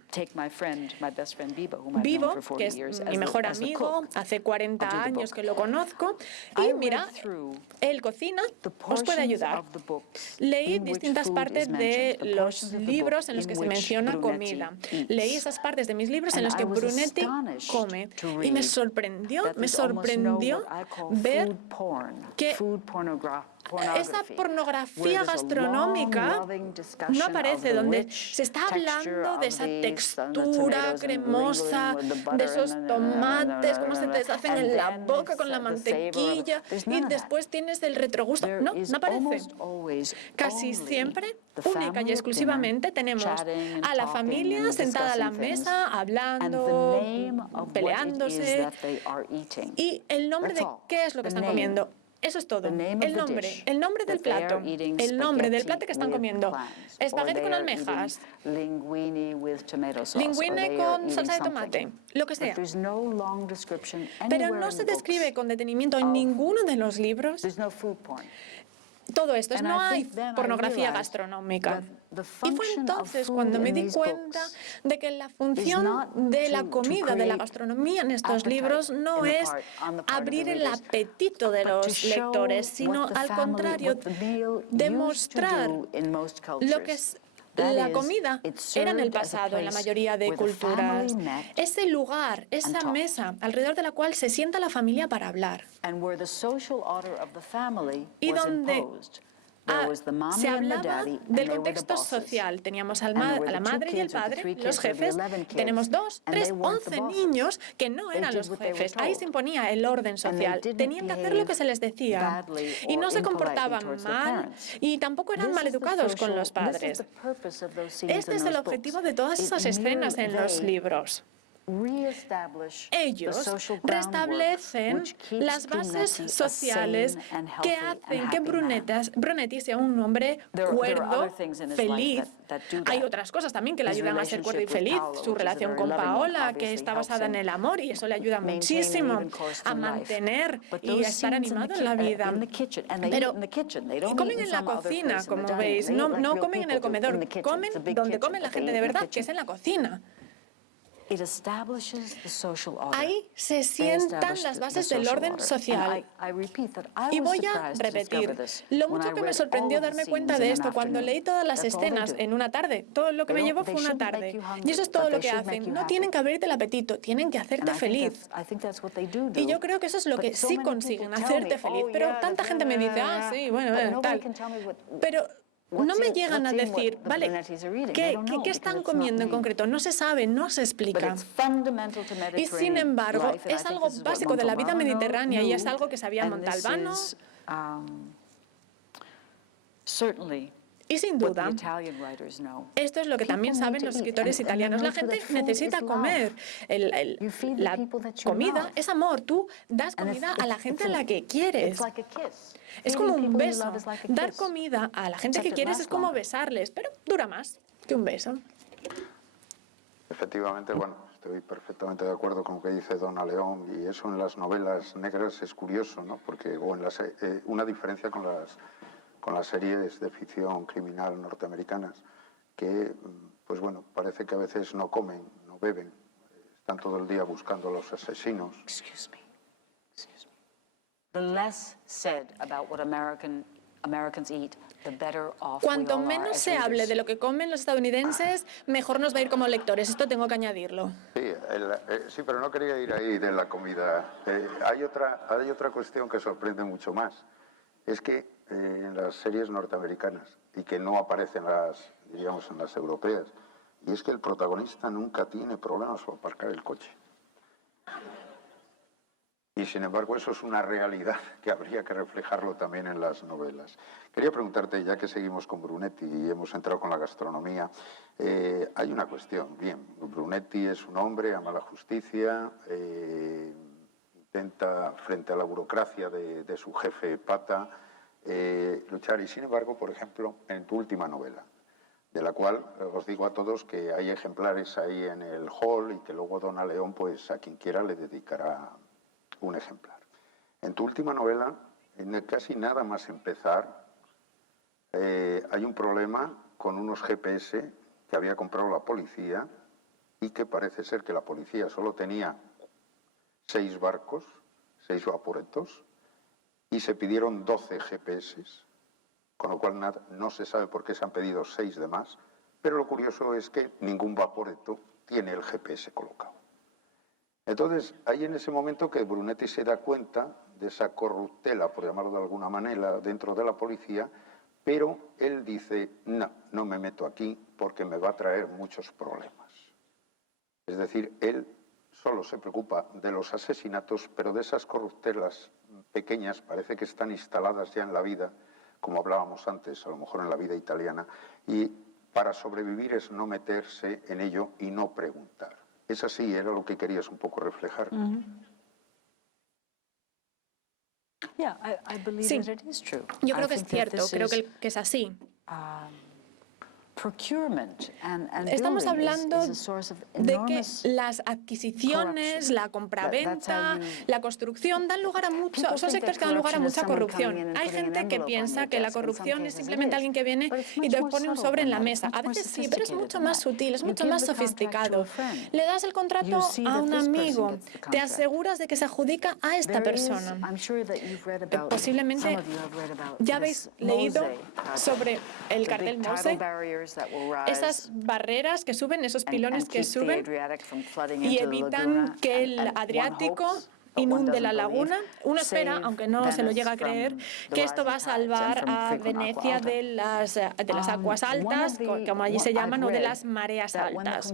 Vivo, que es mi mejor amigo, hace 40 años que lo conozco, y mira, él cocina, os puede ayudar. Leí distintas partes de los libros en los que se menciona comida. Leí esas partes de mis libros en los que Brunetti come. Y me sorprendió ver que esa pornografía gastronómica no aparece, donde se está hablando de esa textura cremosa, de esos tomates, cómo se deshacen en la boca con la mantequilla, y después tienes el retrogusto. No aparece. Casi siempre, única y exclusivamente, tenemos a la familia sentada a la mesa, hablando, peleándose, y el nombre de qué es lo que están comiendo. Eso es todo. El nombre del plato, el nombre del plato que están comiendo. Espagueti con almejas, linguine con salsa de tomate, lo que sea. Pero no se describe con detenimiento en ninguno de los libros todo esto. No hay pornografía gastronómica. Y fue entonces cuando me di cuenta de que la función de la comida, de la gastronomía en estos libros no es abrir el apetito de los lectores, sino al contrario, demostrar lo que es la comida era en el pasado, en la mayoría de culturas. Ese lugar, esa mesa alrededor de la cual se sienta la familia para hablar. Y donde se hablaba del contexto social. Teníamos a la madre y el padre, los jefes. Tenemos 2, 3, 11 niños que no eran los jefes. Ahí se imponía el orden social. Tenían que hacer lo que se les decía. Y no se comportaban mal y tampoco eran maleducados con los padres. Este es el objetivo de todas esas escenas en los libros. ellos restablecen las bases sociales que hacen que Brunetti sea un hombre cuerdo, feliz. Hay otras cosas también que le ayudan a ser cuerdo y feliz. Su relación con Paola, que está basada en el amor, y eso le ayuda muchísimo a mantener y a estar animado en la vida. Pero comen en la cocina, como veis. No comen en el comedor, comen donde come la gente de verdad, que es en la cocina. Ahí se sientan las bases del orden social. Y voy a repetir, lo mucho que me sorprendió darme cuenta de esto cuando leí todas las escenas en una tarde. Todo lo que me llevó fue una tarde. Y eso es todo lo que hacen. No tienen que abrirte el apetito, tienen que hacerte feliz. Y yo creo que eso es lo que sí consiguen, hacerte feliz. Pero tanta gente me dice, sí, bueno, tal. Pero no me llegan a decir, vale, ¿qué están comiendo en concreto? No se sabe, no se explica. Y sin embargo, es algo básico de la vida mediterránea y es algo que sabía Montalbano. Y sin duda, esto es lo que también saben los escritores italianos. La gente necesita comer. La comida es amor. Tú das comida a la gente a la que quieres. Es como un beso. Dar comida a la gente que quieres es como besarles, pero dura más que un beso. Efectivamente, bueno, estoy perfectamente de acuerdo con lo que dice Donna León, y eso en las novelas negras es curioso, ¿no? Porque una diferencia con las series de ficción criminal norteamericanas, que, pues bueno, parece que a veces no comen, no beben, están todo el día buscando a los asesinos. Excuse me. The less said about what Americans eat, the better off we Cuanto all are menos as se hable readers. de lo que comen los estadounidenses, mejor nos va a ir como lectores. Esto tengo que añadirlo. Sí, pero no quería ir ahí de la comida. Hay otra cuestión que sorprende mucho más. Es que en las series norteamericanas, y que no aparece en las europeas, y es que el protagonista nunca tiene problemas para aparcar el coche. Y sin embargo eso es una realidad que habría que reflejarlo también en las novelas. Quería preguntarte, ya que seguimos con Brunetti y hemos entrado con la gastronomía, hay una cuestión. Bien, Brunetti es un hombre, ama la justicia, intenta, frente a la burocracia de su jefe Pata, luchar. Y sin embargo, por ejemplo, en tu última novela, de la cual os digo a todos que hay ejemplares ahí en el hall y que luego Donna León, pues a quien quiera le dedicará un ejemplar. En tu última novela, en casi nada más empezar, hay un problema con unos GPS que había comprado la policía y que parece ser que la policía solo tenía 6 barcos, 6 vaporetos, y se pidieron 12 GPS, con lo cual no se sabe por qué se han pedido 6 de más, pero lo curioso es que ningún vaporeto tiene el GPS colocado. Entonces, hay en ese momento que Brunetti se da cuenta de esa corruptela, por llamarlo de alguna manera, dentro de la policía, pero él dice, no me meto aquí porque me va a traer muchos problemas. Es decir, él solo se preocupa de los asesinatos, pero de esas corruptelas pequeñas parece que están instaladas ya en la vida, como hablábamos antes, a lo mejor en la vida italiana, y para sobrevivir es no meterse en ello y no preguntar. Es así, era lo que querías un poco reflejar. Sí, yo creo que es cierto, creo que es así. Estamos hablando de que las adquisiciones, la compraventa, la construcción dan lugar a son sectores que dan lugar a mucha corrupción. Hay gente que piensa que la corrupción es simplemente alguien que viene y te pone un sobre en la mesa. A veces sí, pero es mucho más sutil, es mucho más sofisticado. Le das el contrato a un amigo, te aseguras de que se adjudica a esta persona. Posiblemente ya habéis leído sobre el cartel Mossack. Esas barreras que suben, esos pilones que suben y evitan que el Adriático inunde la laguna. Uno espera, aunque no se lo llega a creer, que esto va a salvar a Venecia de las aguas altas, como allí se llaman, o de las mareas altas.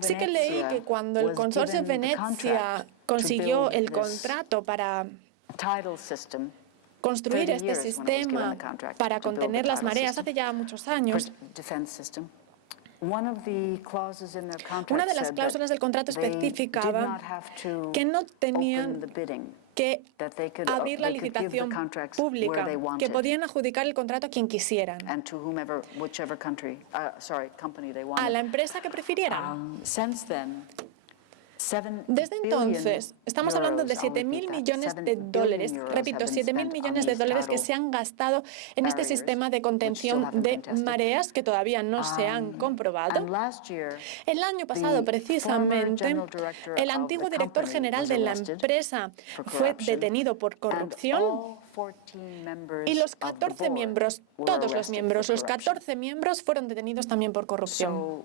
Sí que leí que cuando el Consorcio de Venecia consiguió el contrato para construir este sistema para contener las mareas hace ya muchos años, One of the clauses in their contract Una de las said cláusulas del contrato that they did especificaba not have to que no open tenían the bidding, que that they could abrir la they could give the licitación contracts pública, where they que wanted podían adjudicar el contrato a quien quisieran, and to whichever company they a wanted. la empresa que prefirieran. Since then, Desde entonces, estamos hablando de 7.000 millones de dólares, repito, 7.000 millones de dólares que se han gastado en este sistema de contención de mareas que todavía no se han comprobado. El año pasado, precisamente, el antiguo director general de la empresa fue detenido por corrupción y los 14 miembros, todos los miembros, los 14 miembros fueron detenidos también por corrupción.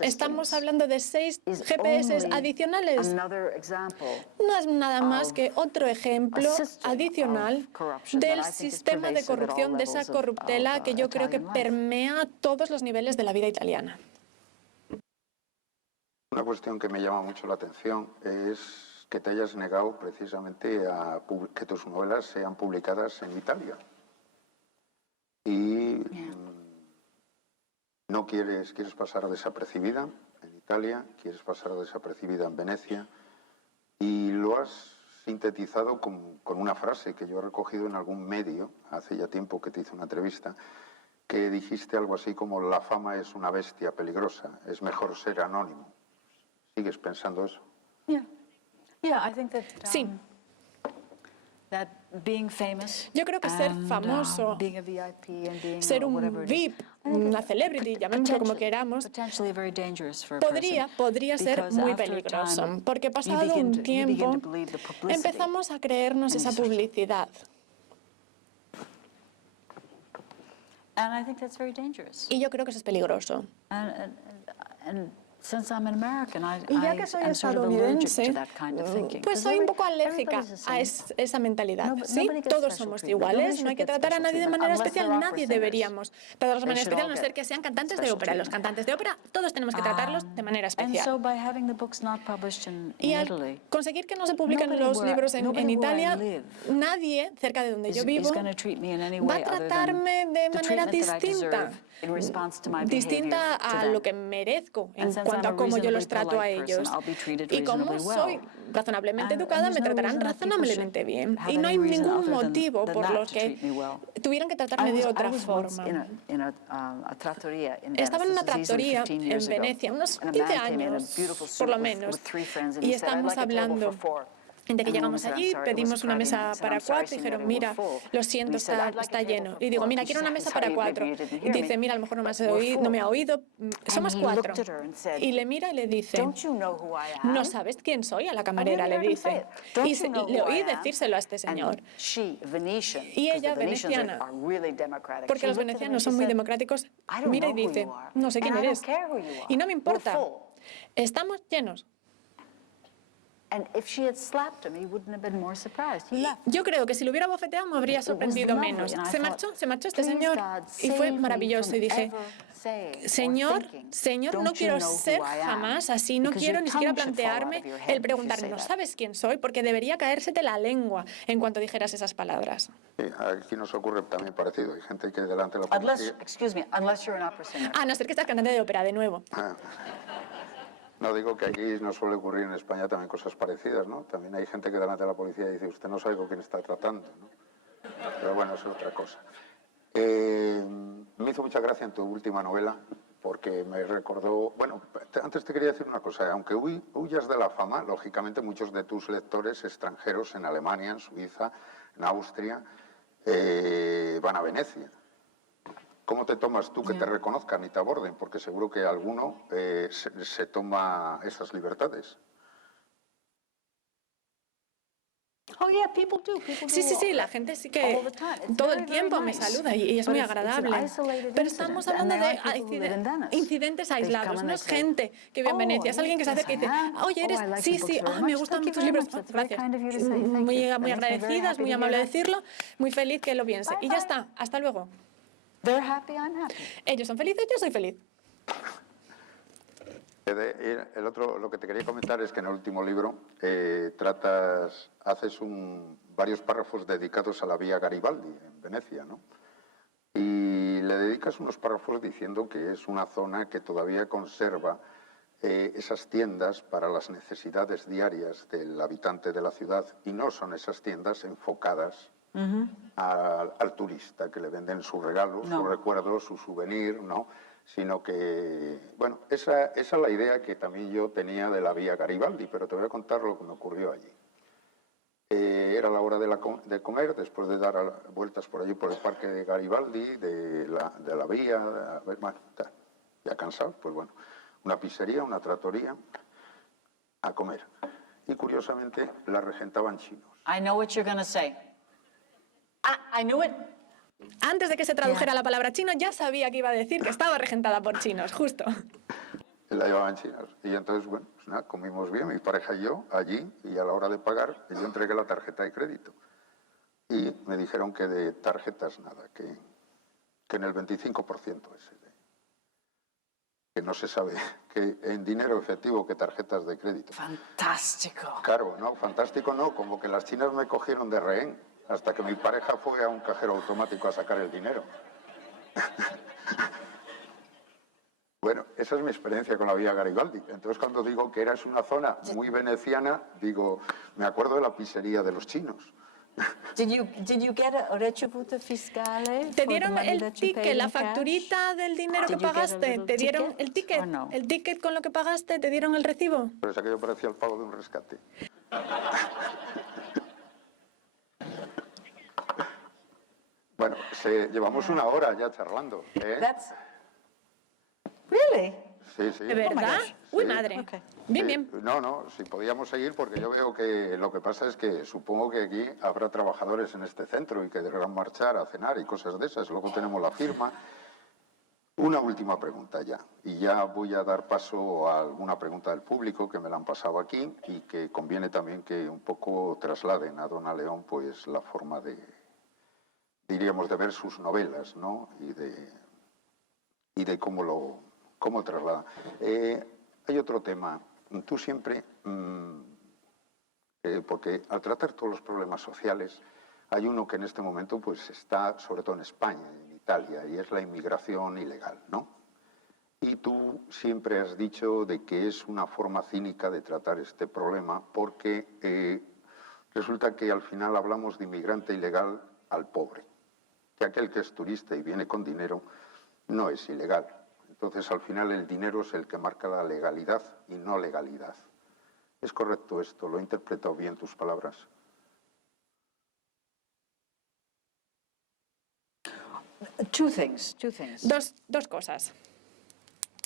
Estamos hablando de 6 GPS adicionales. No es nada más que otro ejemplo adicional del sistema de corrupción, de esa corruptela que yo creo que permea todos los niveles de la vida italiana. Una cuestión que me llama mucho la atención es que te hayas negado precisamente a que tus novelas sean publicadas en Italia. Y no quieres pasar desapercibida en Italia, quieres pasar desapercibida en Venecia, y lo has sintetizado con una frase que yo he recogido en algún medio, hace ya tiempo que te hice una entrevista, que dijiste algo así como: la fama es una bestia peligrosa, es mejor ser anónimo. ¿Sigues pensando eso? Sí. Yo creo que ser famoso, ser un VIP, una celebrity, llamémoslo como queramos, podría ser muy peligroso, porque pasado un tiempo empezamos a creernos esa publicidad. Y yo creo que eso es peligroso. Y ya que soy estadounidense, pues soy un poco alérgica a esa mentalidad. Sí, todos somos iguales, no hay que tratar a nadie de manera especial, nadie deberíamos tratarlos de manera especial, a no ser que sean cantantes de ópera. Los cantantes de ópera, todos tenemos que tratarlos de manera especial. Y al conseguir que no se publiquen los libros en Italia, nadie cerca de donde yo vivo va a tratarme de manera distinta a lo que merezco en cuanto a cómo yo los trato a ellos. Y como soy razonablemente educada, me tratarán razonablemente bien. Y no hay ningún motivo por los que tuvieran que tratarme de otra forma. Estaba en una trattoria en Venecia, unos 15 años, por lo menos, y estábamos hablando de que llegamos allí, pedimos una mesa para 4, dijeron: mira, lo siento, está lleno. Y digo: mira, quiero una mesa para 4. Y dice: mira, a lo mejor no me ha oído, somos 4. Y le mira y le dice: ¿no sabes quién soy? A la camarera le dice. Y le oí decírselo a este señor. Y ella, veneciana, porque los venecianos son muy democráticos, mira y dice: no sé quién eres. Y no me importa, estamos llenos. Yo creo que si lo hubiera bofeteado me habría sorprendido menos. Se marchó este señor y fue maravilloso. Y dije: Señor, no quiero ser jamás así, no quiero ni siquiera plantearme el preguntar: ¿no sabes quién soy? Porque debería caérsete la lengua en cuanto dijeras esas palabras. Aquí nos ocurre también parecido. Hay gente que delante de la policía... A no ser que estás cantante de ópera de nuevo. No, digo que aquí nos suele ocurrir en España también cosas parecidas, ¿no? También hay gente que delante de la policía dice: usted no sabe con quién está tratando, ¿no? Pero bueno, eso es otra cosa. Me hizo mucha gracia en tu última novela, porque me recordó... Bueno, antes te quería decir una cosa. Aunque huyas de la fama, lógicamente muchos de tus lectores extranjeros en Alemania, en Suiza, en Austria, van a Venecia. ¿Cómo te tomas tú que te reconozcan y te aborden? Porque seguro que alguno se toma esas libertades. Sí, la gente sí que todo el tiempo me saluda y es muy agradable. Pero estamos hablando de incidentes aislados, no es gente que vive en Venecia, es alguien que se acerca y dice: oye, eres... Sí, me gustan muchos libros, gracias. Muy agradecidas, muy amable decirlo, muy feliz que lo piense. Y ya está, hasta luego. Ellos son felices, yo soy feliz. Lo que te quería comentar es que en el último libro haces varios párrafos dedicados a la Vía Garibaldi en Venecia, ¿no? Y le dedicas unos párrafos diciendo que es una zona que todavía conserva esas tiendas para las necesidades diarias del habitante de la ciudad, y no son esas tiendas enfocadas al turista, que le venden su regalo, su recuerdo, su souvenir, ¿no? Sino que, bueno, esa es la idea que también yo tenía de la Vía Garibaldi, pero te voy a contar lo que me ocurrió allí. Era la hora de comer, después de dar vueltas por allí por el parque de Garibaldi, de la vía, bueno, ya cansado, pues bueno, una pizzería, una trattoria, a comer. Y curiosamente la regentaban chinos. I know what you're going to say. I knew it. Antes de que se tradujera la palabra chino, ya sabía que iba a decir que estaba regentada por chinos, justo. La llevaban chinos. Y entonces, bueno, pues nada, comimos bien, mi pareja y yo, allí, y a la hora de pagar, yo entregué la tarjeta de crédito. Y me dijeron que de tarjetas nada, que en el 25% ese, que no se sabe, que en dinero efectivo que tarjetas de crédito. Fantástico. Claro, no, fantástico no, como que las chinas me cogieron de rehén, hasta que mi pareja fue a un cajero automático a sacar el dinero. Bueno, esa es mi experiencia con la Vía Garibaldi. Entonces, cuando digo que es una zona muy veneciana, digo, me acuerdo de la pizzería de los chinos. Did you get a retributo fiscale? ¿Te dieron el ticket, la facturita del dinero que pagaste? ¿Te dieron el ticket? ¿El ticket con lo que pagaste? ¿Te dieron el recibo? Pero es aquello parecía el pago de un rescate. Bueno, llevamos una hora ya charlando. Really? Sí, sí. ¿De verdad? Uy, Sí. madre. Okay. Bien, bien. No, si podíamos seguir, porque yo veo que lo que pasa es que supongo que aquí habrá trabajadores en este centro y que deberán marchar a cenar y cosas de esas. Luego tenemos la firma. Una última pregunta ya, y ya voy a dar paso a alguna pregunta del público que me la han pasado aquí y que conviene también que un poco trasladen a Donna León pues la forma diríamos, de ver sus novelas, ¿no? Y de cómo traslada. Hay otro tema. Tú siempre, porque al tratar todos los problemas sociales, hay uno que en este momento pues está, sobre todo en España, en Italia, y es la inmigración ilegal, ¿no? Y tú siempre has dicho de que es una forma cínica de tratar este problema porque resulta que al final hablamos de inmigrante ilegal al pobre, que aquel que es turista y viene con dinero no es ilegal. Entonces al final el dinero es el que marca la legalidad y no legalidad. ¿Es correcto esto? ¿Lo he interpretado bien tus palabras? Two things. Dos cosas.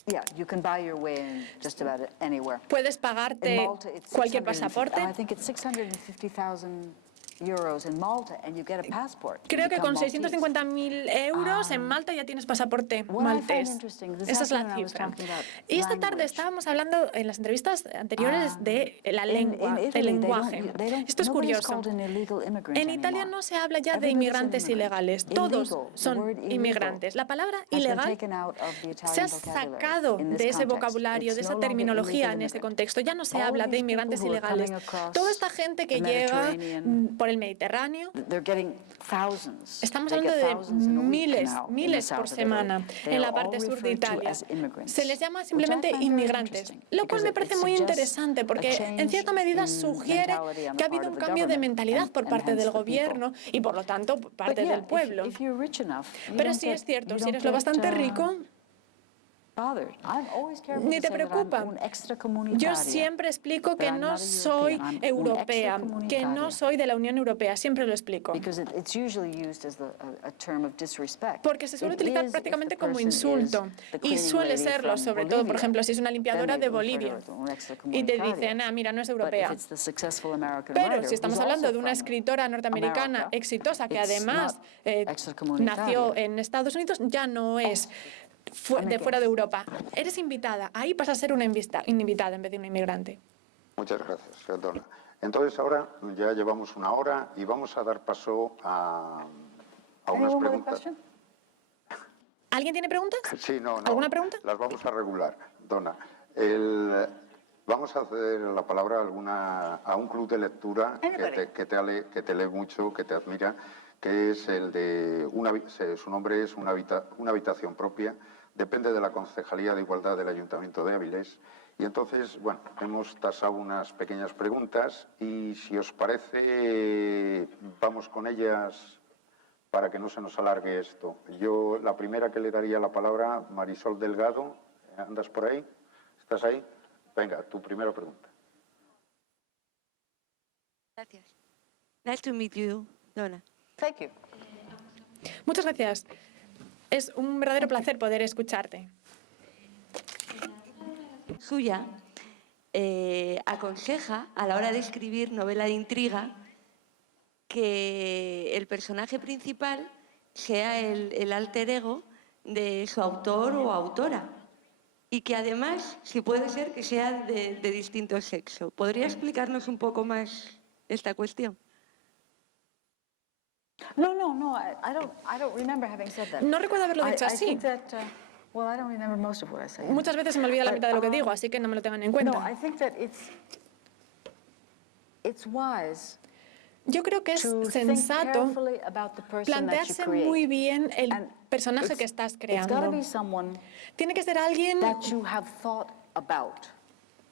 Yeah, you can buy your way in just about anywhere. Puedes In pagarte Malta, it's cualquier 650 pasaporte. I think it's 650,000 euros in Malta and you get a passport. You Creo que become con Maltese. 650.000 euros en Malta ya tienes pasaporte What I find maltés. interesting, this Esa es la afternoon I was cifra. talking about Y esta tarde language. estábamos hablando en las entrevistas anteriores de la lengua, In Italy, del lenguaje. they don't, Esto es nobody's curioso. called an illegal immigrant En Italia anymore. no se habla ya de Everybody's an inmigrantes immigrant. ilegales. Illegal, Todos the word son illegal inmigrantes. La palabra has been ilegal taken out of the Italian se ha vocabulary sacado in this de ese context. vocabulario, It's de no esa longer terminología illegal en ese immigrant. contexto. Ya no se All habla of de these inmigrantes people who are ilegales. coming across Toda esta gente que the llega Mediterranean, por el Mediterráneo, they're getting thousands. estamos They hablando get de thousands in a week miles, now in the miles south por of semana Italy. They en la are parte all sur de referred to Italia. as immigrants, Se les llama which I simplemente find very inmigrantes, interesting, lo cual because me it parece muy suggests interesante a porque en change cierta medida in sugiere mentality on que ha the part habido of un the cambio de government mentalidad por and parte hence del the people. gobierno y por lo tanto por parte But yeah, del pueblo. if you're rich enough, you Pero don't sí get- es cierto, you si don't eres lo get, bastante rico, bothered. I'm always careful ni to te say that I'm preocupa. un extracomunitaria. Yo siempre explico que I'm no not a soy European, I'm un europea, que extracomunitaria. no soy de la Unión Europea, siempre lo explico. Because it's usually used as a term of disrespect. Porque se suele It utilizar is if prácticamente the como person insulto. is the Y cleaning suele lady serlo, from sobre todo, por Bolivia. ejemplo, si es una Then limpiadora they de refer to her Bolivia. as un Y te extracomunitaria. dicen, ah, mira, no es But if europea. it's the successful American Pero writer si estamos who's hablando also de una from escritora norteamericana America, exitosa que it's además not nació extracomunitaria. en Estados Unidos, ya no es de fuera de Europa. Eres invitada. Ahí pasas a ser una invitada en vez de una inmigrante. Muchas gracias, Donna. Entonces ahora ya llevamos una hora y vamos a dar paso a unas Anyone with a preguntas. question? ¿Alguien tiene preguntas? Sí, no. ¿Alguna pregunta? Las vamos a regular, Donna. Vamos a ceder la palabra a un club de lectura que te lee mucho, que te admira, que es el de su nombre es una habitación propia, depende de la Concejalía de Igualdad del Ayuntamiento de Avilés. Y entonces, bueno, hemos tasado unas pequeñas preguntas y si os parece, vamos con ellas para que no se nos alargue esto. Yo, la primera que le daría la palabra, Marisol Delgado, ¿andas por ahí? ¿Estás ahí? Venga, tu primera pregunta. Gracias. Nice to meet you, Donna. Thank you. Muchas gracias. Es un verdadero placer poder escucharte. Suya aconseja a la hora de escribir novela de intriga que el personaje principal sea el alter ego de su autor o autora y que además, si puede ser, que sea de distinto sexo. ¿Podría explicarnos un poco más esta cuestión? No, I don't remember having said that. No recuerdo haberlo dicho I así. think that, well, I don't remember most of what I say. Muchas veces se me olvida la mitad de lo que digo, así que no me lo tengan en cuenta. No, I think that it's wise Yo creo que es to think sensato carefully about the person that you plantearse create. muy bien el And personaje que estás It's got to creando. be someone Tiene que ser alguien that you have thought about.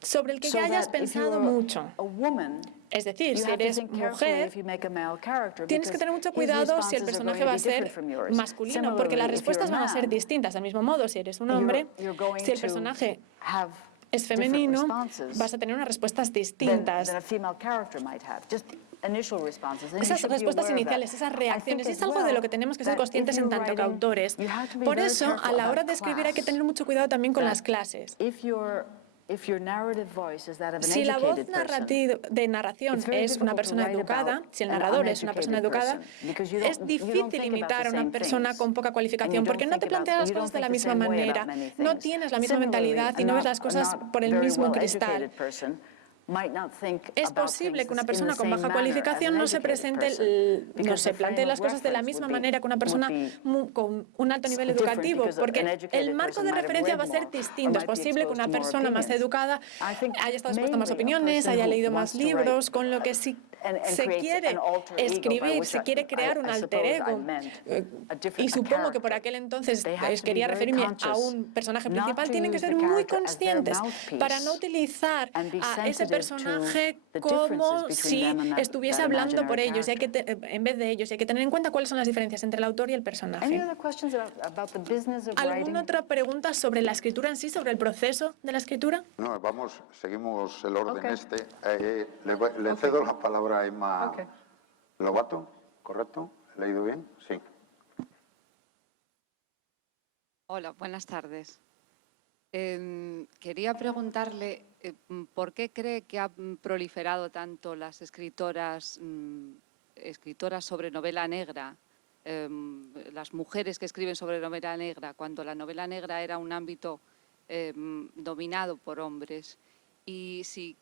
sobre el que So ya hayas that if pensado you're mucho. a woman, Es decir, you si have to eres think carefully mujer, if you make a male character, tienes que because tener mucho his cuidado si el responses are personaje going va to a be ser different from yours. masculino, porque las Similarly, if respuestas you're a van a ser man, distintas. Al mismo modo, si eres un hombre, you're going si el to personaje have es different femenino, responses vas a tener unas respuestas than distintas. a female character might have. Just initial responses. And you Esas should be respuestas aware of that. iniciales, esas I reacciones, think es as algo de well lo que tenemos que ser that conscientes if en you're tanto que writing, autores. you have to be Por very eso, a careful la hora about de escribir hay que class. tener mucho cuidado también con That las clases. If your narrative voice is that of an Si la voz educated person, de narración it's very es una difficult to persona write educada, about si el an narrador es una persona uneducated educada, person, because you es don't difícil think imitar a about the una same persona things. con poca And cualificación, you porque don't no te think plantea las you don't cosas de la think the misma same way manera, about many no things. tienes la misma Similarly, mentalidad y no ves las cosas por el very mismo well-educated cristal. person might not think Es about posible things que una in persona the con same baja manner cualificación as an no se educated presente, person, no because se the plantee frame las of cosas de la reference misma would be- manera que una persona would be con un alto nivel different, educativo, because porque an educated el marco person de might have referencia read va a ser more, or distinto. Es might be posible que una exposed to more persona más opinions. educada I think haya estado expuesta a más mainly a opiniones, person haya who leído wants más to libros, write con lo que si and se creates quiere an alter ego, by escribir, which se quiere crear un I alter suppose I ego. meant Y supongo que por aquel entonces quería referirme a un personaje principal. Tienen que ser muy conscientes para no utilizar a ese personaje como si estuviese hablando por ellos, y en vez de ellos. Y hay que tener en cuenta cuáles son las diferencias entre el autor y el personaje. ¿Alguna otra pregunta sobre la escritura en sí, sobre el proceso de la escritura? No, seguimos el orden Okay. este. Le cedo la palabra a Emma Lobato, ¿correcto? ¿He leído bien? Sí. Hola, buenas tardes. Quería preguntarle por qué cree que han proliferado tanto las escritoras sobre novela negra, las mujeres que escriben sobre novela negra, cuando la novela negra era un ámbito dominado por hombres. Y si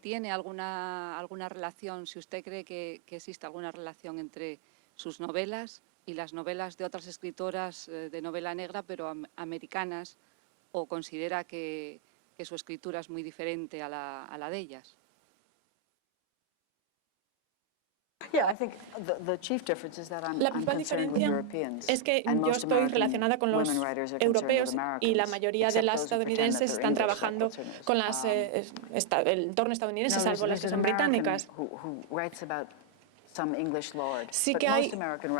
tiene alguna relación, si usted cree que existe alguna relación entre sus novelas y las novelas de otras escritoras de novela negra, pero americanas, o considera que su escritura es muy diferente a la de ellas. La principal diferencia es que yo estoy relacionada con los europeos y la mayoría de las estadounidenses están trabajando con el entorno estadounidense, salvo las que son británicas. Sí que hay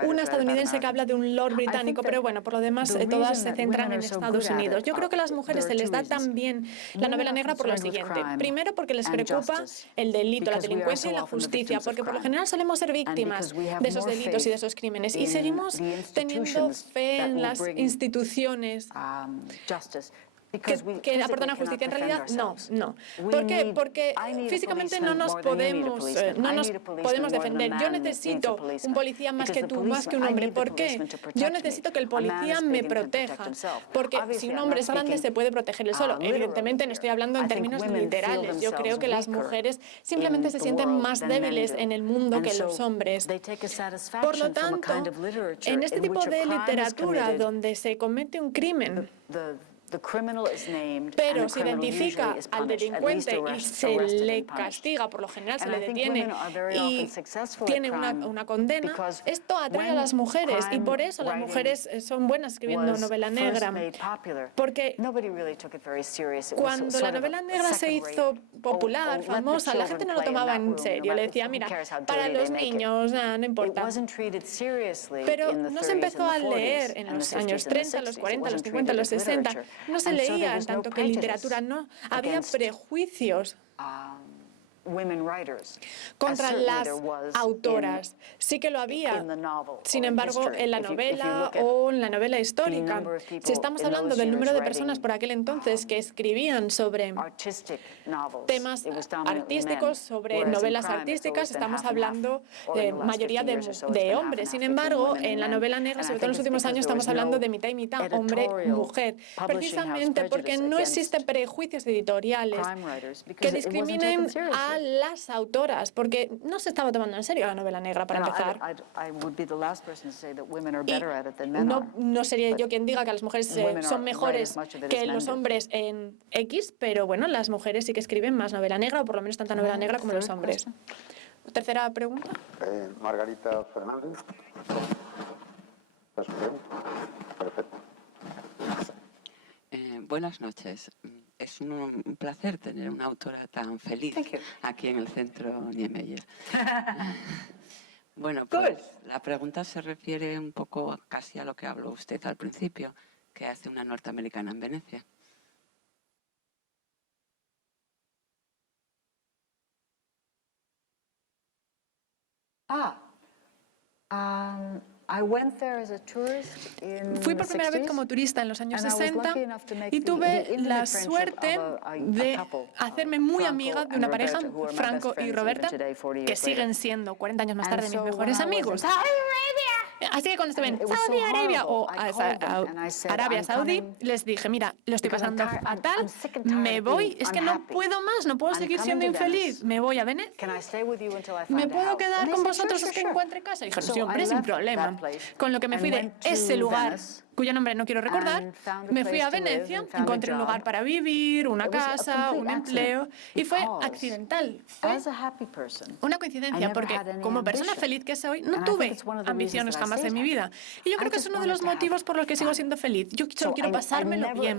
una estadounidense que habla de un lord británico, pero bueno, por lo demás todas se centran en Estados Unidos. Yo creo que a las mujeres se les da también la novela negra por lo siguiente. Primero, porque les preocupa el delito, la delincuencia y la justicia, porque por lo general solemos ser víctimas de esos delitos y de esos crímenes. Y seguimos teniendo fe en las instituciones que aportan a justicia. En realidad, no. ¿Por qué? Porque físicamente no nos podemos defender. Yo necesito un policía más que tú, más que un hombre. ¿Por qué? Yo necesito que el policía me proteja. Porque si un hombre es grande, se puede proteger él solo. Evidentemente, no estoy hablando en términos literales. Yo creo que las mujeres simplemente se sienten más débiles en el mundo que los hombres. Por lo tanto, en este tipo de literatura donde se comete un crimen, Pero se identifica al delincuente y se le castiga, por lo general se le detiene y tiene una condena, esto atrae a las mujeres y por eso las mujeres son buenas escribiendo novela negra. Porque cuando la novela negra se hizo popular, famosa, la gente no lo tomaba en serio. Le decía, mira, para los niños, no importa. Pero no se empezó a leer en los años 30, los 40, los 50, los 60. No se leía en tanto que literatura, no. Había prejuicios contra las autoras. Sí que lo había, sin embargo, en la novela o en la novela histórica. Si estamos hablando del número de personas por aquel entonces que escribían sobre temas artísticos, sobre novelas artísticas, estamos hablando de mayoría de hombres. Sin embargo, en la novela negra, sobre todo en los últimos años, estamos hablando de mitad y mitad, hombre-mujer, precisamente porque no existen prejuicios editoriales que discriminen a las autoras, porque no se estaba tomando en serio la novela negra para empezar. No sería yo quien diga que las mujeres son mejores que los hombres en X, pero bueno, las mujeres sí que escriben más novela negra, o por lo menos tanta novela negra como los hombres. Tercera pregunta. Margarita Fernández. Perfecto. Buenas noches. Es un placer tener una autora tan feliz aquí en el Centro Niemeyer. Bueno, pues la pregunta se refiere un poco casi a lo que habló usted al principio, que hace una norteamericana en Venecia. Fui por primera vez como turista en los años 60 y tuve la suerte de hacerme muy amiga de una pareja, Franco y Roberta, que siguen siendo 40 años más tarde mis mejores amigos. Así que cuando estuve en Saudi Arabia o Arabia Saudí, les dije, mira, lo estoy pasando fatal, me voy, es que no puedo más, no puedo seguir siendo infeliz, me voy a Venecia. ¿Me puedo quedar con vosotros hasta que encuentre casa? Y dijeron, sí, hombre, sin problema. Con lo que me fui de ese lugar, cuyo nombre no quiero recordar, me fui a Venecia, encontré un lugar para vivir, una casa, un empleo, y fue accidental. Fue una coincidencia, porque como persona feliz que soy, no tuve ambiciones jamás en mi vida. Y yo creo que es uno de los motivos por los que sigo siendo feliz. Yo solo quiero pasármelo bien.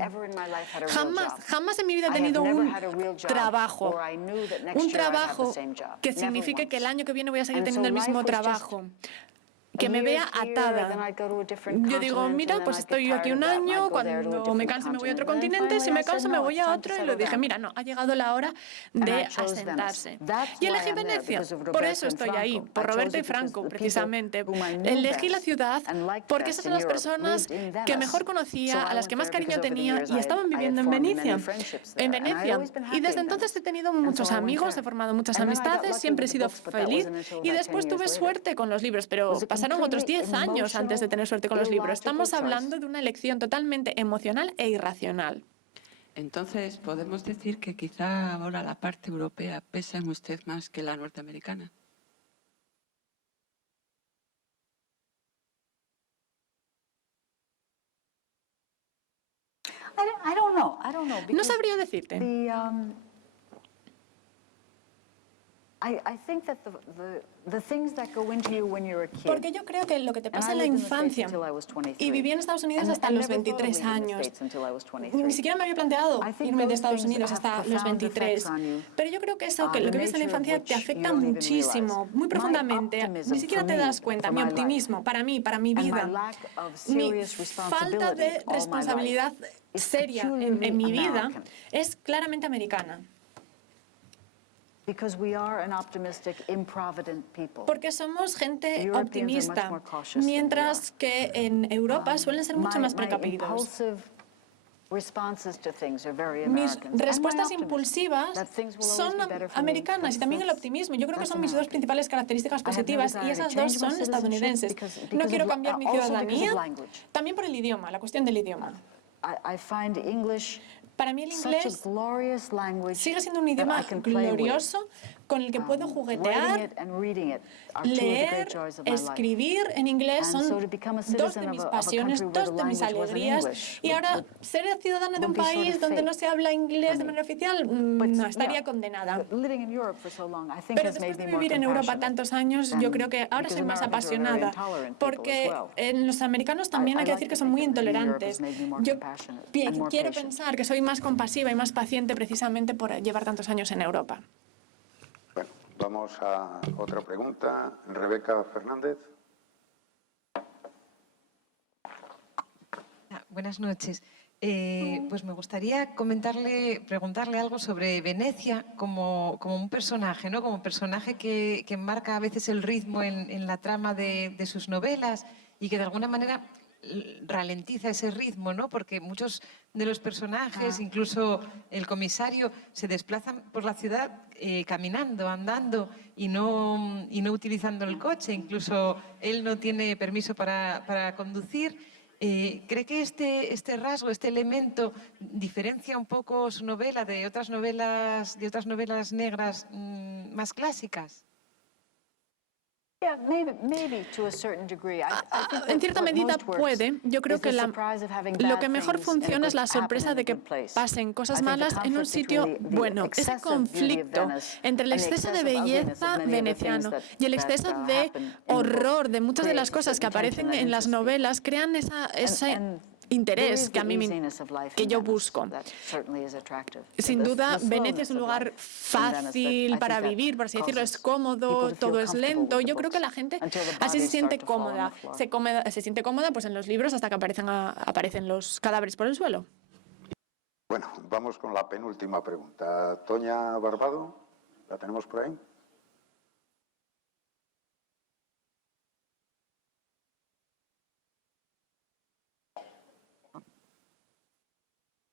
Jamás en mi vida he tenido un trabajo que signifique que el año que viene voy a seguir teniendo el mismo trabajo, que me vea atada. Yo digo, mira, pues estoy aquí un año, cuando me canse me voy a otro continente, si me canso me voy a otro, y lo dije, mira, no, ha llegado la hora de asentarse. Y elegí Venecia, por eso estoy ahí, por Roberto y Franco, precisamente. Elegí la ciudad porque esas son las personas que mejor conocía, a las que más cariño tenía, y estaban viviendo en Venecia. Y desde entonces he tenido muchos amigos, he formado muchas amistades, siempre he sido feliz, y después tuve suerte con los libros, pero pasaron otros 10 años antes de tener suerte con los libros. Estamos hablando de una elección totalmente emocional e irracional. Entonces, ¿podemos decir que quizá ahora la parte europea pesa en usted más que la norteamericana? No sabría decirte. Porque yo creo que lo que te pasa en la infancia, y viví en Estados Unidos hasta los 23 años, ni siquiera me había planteado irme de Estados Unidos hasta los 23, pero yo creo que eso, que lo que vives en la infancia te afecta muchísimo, muy profundamente, ni siquiera te das cuenta. Mi optimismo, para mí, para mi vida, mi falta de responsabilidad seria en mi vida es claramente americana. Porque somos gente optimista, mientras que en Europa suelen ser mucho más precavidos. Mis respuestas impulsivas son americanas, y también el optimismo. Yo creo que son mis dos principales características positivas, y esas dos son estadounidenses. No quiero cambiar mi ciudadanía, también por el idioma, la cuestión del idioma. Para mí el inglés sigue siendo un idioma glorioso, con el que puedo Writing juguetear. it and reading it are two of the Leer, great joys of my life. escribir en inglés And so son to become a dos citizen de mis of a pasiones, country where dos the de mis language wasn't alegrías. English Y ahora, ser ciudadana de un would be sort of país donde no fate se habla inglés for de me. manera oficial, But, no, estaría yeah, condenada. living in Europe for so long, I think Pero has después made de me more vivir en Europa compassionate tantos años, yo creo que ahora because soy más Americans are very apasionada, intolerant people as porque well. los americanos también hay que I decir like que to son muy think that maybe Europe intolerantes. has made me more Yo compassionate and more quiero patient. pensar que soy más compasiva y más paciente precisamente por llevar tantos años en Europa. Bueno, vamos a otra pregunta. Rebeca Fernández. Buenas noches. Pues me gustaría preguntarle algo sobre Venecia como un personaje, ¿no? Como personaje que marca a veces el ritmo en la trama de sus novelas y que de alguna manera ralentiza ese ritmo, ¿no? Porque muchos de los personajes, incluso el comisario, se desplazan por la ciudad caminando, andando y no utilizando el coche. Incluso él no tiene permiso para conducir. ¿Cree que este rasgo, este elemento, diferencia un poco su novela de otras novelas negras más clásicas? Yeah, maybe to a certain degree. I think En that cierta what medida most works puede. Yo creo is que the surprise of having lo bad que mejor things in a funciona es good- la sorpresa happen de in a que good place. pasen I cosas think the malas en un conflict sitio between the bueno. Ese excessive beauty of conflicto Venice entre el and the exceso de excessive ugliness belleza of many of the veneciano things y el that exceso de happen in the book horror de muchas de las creates a cosas que certain tension aparecen that en las interests people. novelas crean ese And there interés is que a the mí easiness of life que in yo Venice busco. that certainly is attractive. Sin The duda, slowness Venecia es un of lugar life in Venice that I fácil think para that vivir, por así decirlo, es causes cómodo, people to feel todo es comfortable lento. with the Yo creo que books la gente until the así se bodies siente start to fall on cómoda. the floor. Se siente cómoda pues en los libros hasta que aparecen los cadáveres por el suelo. Bueno, vamos con la penúltima pregunta. Toña Barbado, ¿la tenemos por ahí?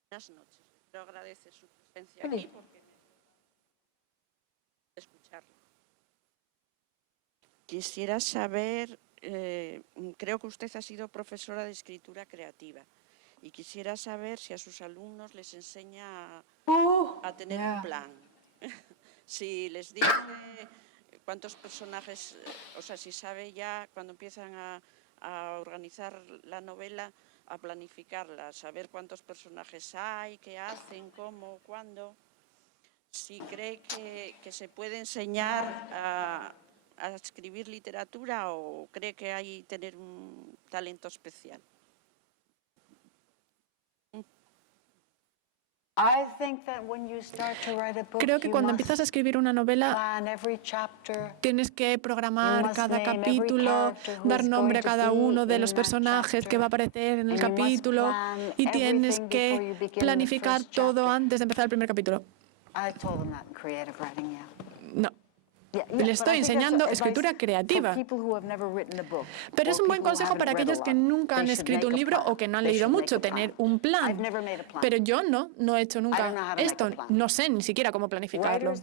Buenas noches. Quiero agradecer su presencia aquí porque me escucharlo. Quisiera saber, creo que usted ha sido profesora de escritura creativa y quisiera saber si a sus alumnos les enseña a tener un plan. Si les dice cuántos personajes, o sea, si sabe ya cuando empiezan a organizar la novela, a planificarla, saber cuántos personajes hay, qué hacen, cómo, cuándo. Si cree que se puede enseñar a escribir literatura o cree que hay que tener un talento especial. Creo que cuando empiezas a escribir una novela tienes que programar cada capítulo, dar nombre a cada uno de los personajes que va a aparecer en el capítulo y tienes que planificar todo antes de empezar el primer capítulo. No. Le estoy enseñando escritura creativa. Pero es un buen consejo para aquellos que nunca han escrito un libro o que no han leído mucho, tener un plan. Pero yo no he hecho nunca esto, no sé ni siquiera cómo planificarlo.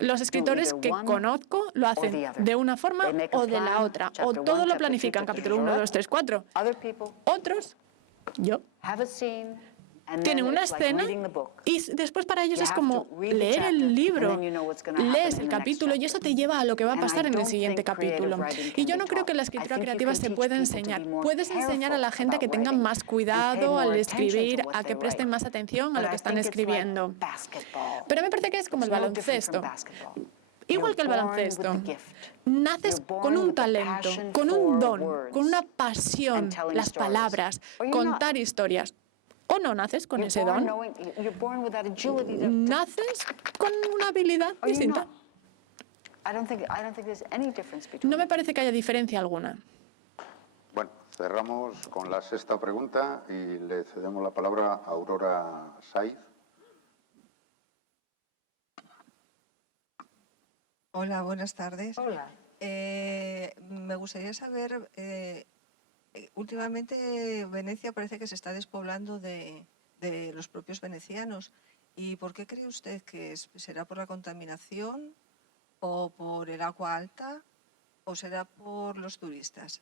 Los escritores que conozco lo hacen de una forma o de la otra, o todo lo planifican, capítulo 1, 2, 3, 4. Otros, yo, tienen una escena y después para ellos es como leer el libro, lees el capítulo y eso te lleva a lo que va a pasar en el siguiente capítulo. Y yo no creo que la escritura creativa se pueda enseñar. Puedes enseñar a la gente a que tengan más cuidado al escribir, a que presten más atención a lo que están escribiendo. Pero me parece que es como el baloncesto. Igual que el baloncesto, naces con un talento, con un don, con una pasión, las palabras, contar historias. O no naces con ese don. Naces con una habilidad distinta. No me parece que haya diferencia alguna. Bueno, cerramos con la sexta pregunta y le cedemos la palabra a Aurora Saiz. Hola, buenas tardes. Hola. Me gustaría saber... últimamente Venecia parece que se está despoblando de los propios venecianos. ¿Y por qué cree usted que será por la contaminación o por el agua alta o será por los turistas?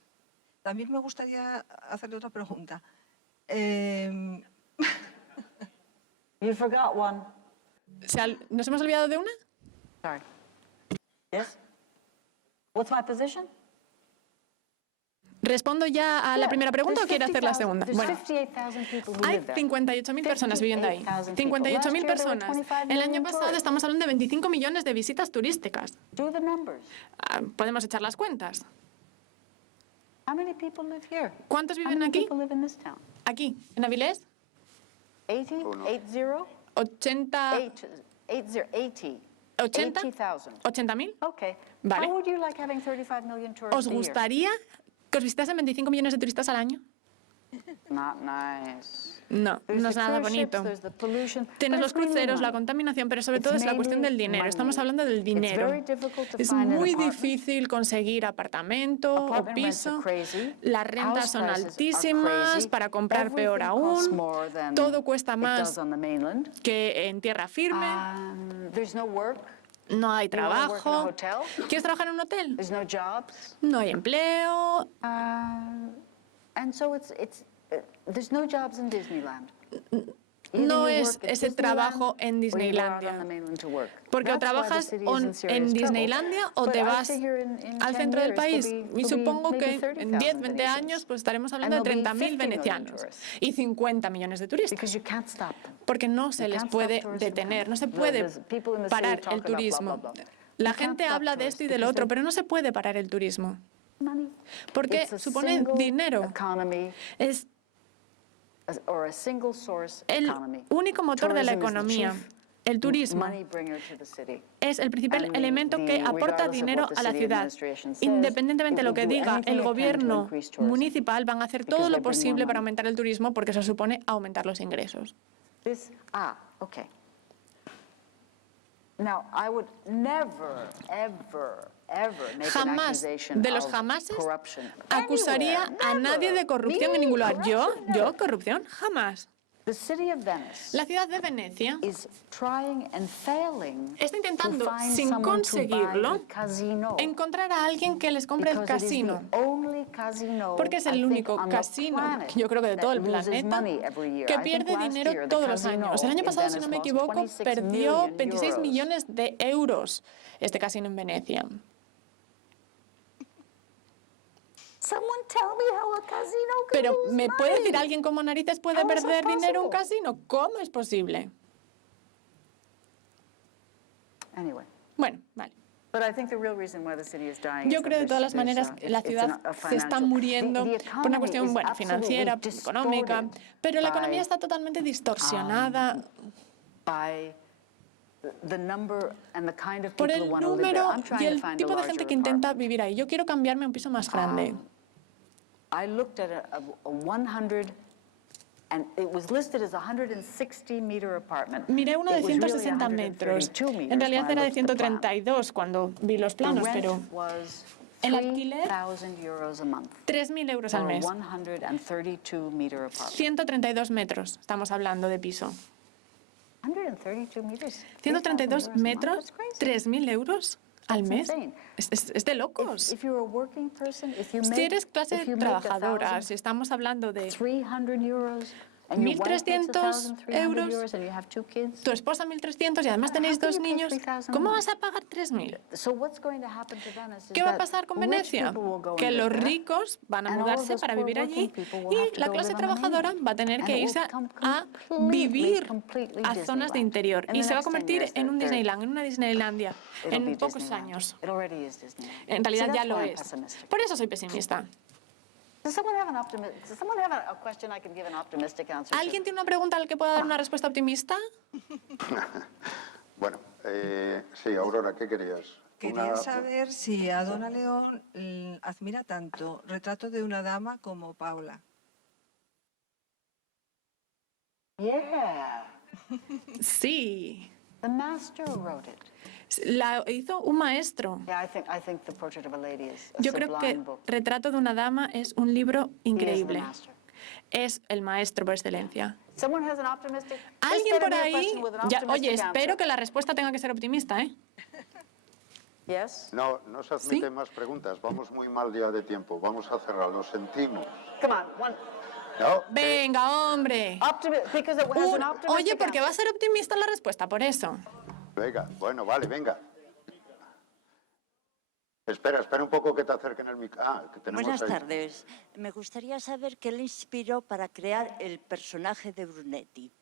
También me gustaría hacerle otra pregunta. You forgot one. ¿Nos hemos olvidado de una? Sorry. Yes? What's my position? ¿Respondo ya a la primera pregunta o quiere hacer la segunda? There's Bueno, 58,000 people who hay live there. 58.000 personas viviendo ahí. 58.000 personas. El año pasado estamos hablando de 25 millones de visitas turísticas. Do the numbers. Podemos echar las cuentas. How many people live here? ¿Cuántos How viven many aquí? people live in this town? Aquí, en Avilés, 80? 80? 80, 80. 80, 80,000. 80.000. Okay. Vale. How would you like having 35 million tourists ¿Os a year? gustaría que os visitasen 25 millones de turistas al año? Not nice. No, There's no es the nada cruise ships, bonito. there's the pollution, Tienes but los it's mainly cruceros, la money. contaminación, pero sobre It's todo es la cuestión mainly del dinero. money. Estamos hablando del It's dinero. very difficult to Es find an muy apartment. difícil conseguir apartamento o Apartment rents are piso. crazy. Las rentas House son prices are altísimas. crazy. Para comprar, peor Everything costs aún. more than Todo cuesta it más does on the mainland. que en tierra firme. There's no work. No hay You wanna work in a trabajo. hotel? ¿Quieres trabajar en un hotel? There's no jobs. No hay empleo. And so there's no jobs in Disneyland. Either No you es work at ese Disneyland trabajo en or you go out Disneylandia. on the mainland to work. Porque o That's why the trabajas city is in en serious trouble. Disneylandia o But te I vas figure in al 10 centro del years país. there'll Y be supongo maybe que en 30,000 10, 20 Venetians. años pues estaremos And hablando de there'll be 30.000 50 million venecianos tourists. y 50 millones de turistas. Because you can't stop them. Porque no se You les can't puede stop tourists from detener, coming. no se puede There's people in the city parar talking el about blah, turismo. blah, blah. La You can't gente stop habla de esto y del tourists otro, because pero no se puede parar el turismo. money. Porque It's a supone single dinero. economy Es or a single source el economy. único motor de la Tourism is the economía. chief El turismo money bringer to the city. es el principal And elemento que aporta regardless of dinero what the a la city ciudad. administration says, Independientemente de it lo will que do diga anything el it can to gobierno increase tourism. municipal, van a hacer Because todo they lo bring posible more para money. aumentar el turismo porque eso supone aumentar los ingresos. Okay. Now, I would never, ever make an Jamás, accusation de los of jamases, corruption. acusaría Anywhere, a nadie never. de corrupción Me, en ningún lugar. corruption, never. Corrupción, jamás. The city of Venice La ciudad de Venecia is trying and failing está intentando, to find sin someone to buy conseguirlo, the casino. encontrar a alguien que les compre el Because it is casino. the only casino, Porque es I el think, único on the casino, planet yo creo que de todo el that loses planeta, money every year. que I think pierde last dinero year the todos los casino años. El año in pasado, si no Venice me lost equivoco, 26 perdió million 26 euros. millones de euros este casino en Venecia. Someone tell me how a casino can Pero, lose ¿me puede money? decir alguien cómo narices puede How is that perder dinero en un possible? casino? ¿Cómo es posible? Anyway, Bueno, vale. but I think the real reason why the city is dying Yo is that creo de todas las there's, maneras la it's ciudad a se está financial- muriendo the por una economy cuestión is financiera, absolutely económica, pero la economía by, está totalmente distorsionada by the number and the kind of por people el who want to live there. número I'm trying y to el find a tipo de larger gente que intenta apartment. vivir ahí. Yo quiero cambiarme a un piso más grande. I looked at a 100, and it was listed as a 160-meter apartment. Miré uno de It was really 160 metros. 132 meters En realidad when I era de looked at the plan. 132 cuando vi los The planos, rent pero was el alquiler, 3,000 euros a month 3.000 euros for al a mes. 132-meter apartment. 132 metros, estamos hablando de piso. 132 meters. 132 $3,000 a month, metros, that's crazy. 3.000 euros al That's mes. insane. Es de locos. If you're a working person, if you Si make, eres clase if you make trabajadora, si estamos hablando de 300 euros, and your wife makes 1.300 1,300 euros, and you have 2 kids. tu esposa 1.300 y además tenéis How can dos you pay niños, 3,000 a ¿cómo month? vas a pagar 3.000? So what's going to happen to Venice is ¿Qué va a that pasar con rich Venecia? people will go Que and los live there, ricos van a and all of mudarse those para poor vivir allí working people will have y to la go clase live on the trabajadora mainland. va a tener And que it will irse become a completely, vivir completely a zonas de Disneyland. interior In y the se va a next 10 convertir years, en un they're- Disneyland, en una Disneylandia, it'll be en pocos Disneyland. años. It already is Disneyland. En realidad See, ya that's lo why I'm es. pessimistic. Por eso soy pesimista. Does someone have a question I can give an optimistic answer to? ¿Alguien tiene una pregunta a la que pueda dar una respuesta optimista? Bueno, sí, Aurora, ¿qué querías? Quería saber si a Dona León admira tanto Retrato de una dama como Paula. Yeah, Sí. the master wrote it. La hizo un maestro. Yeah, I think The Portrait of a Lady is a Yo creo que sublime book. Retrato de una dama es un libro He is the increíble. master. Es el maestro por excelencia. Someone has an optimistic. Alguien Just por get a ahí, question with an ya, optimistic oye, espero answer. que la respuesta tenga que ser optimista, ¿eh? Yes. No, no se admiten ¿Sí? más preguntas. Vamos muy mal ya de tiempo. Vamos a cerrar. Lo sentimos. Come on, one. No, Venga, hombre. Because it has an optimistic Oye, porque va a answer. ser optimista la respuesta, por eso. venga, bueno, vale, venga. Espera un poco que te acerquen el micrófono. Que tenemos Buenas ahí. tardes. Me gustaría saber qué le inspiró para crear el personaje de Brunetti.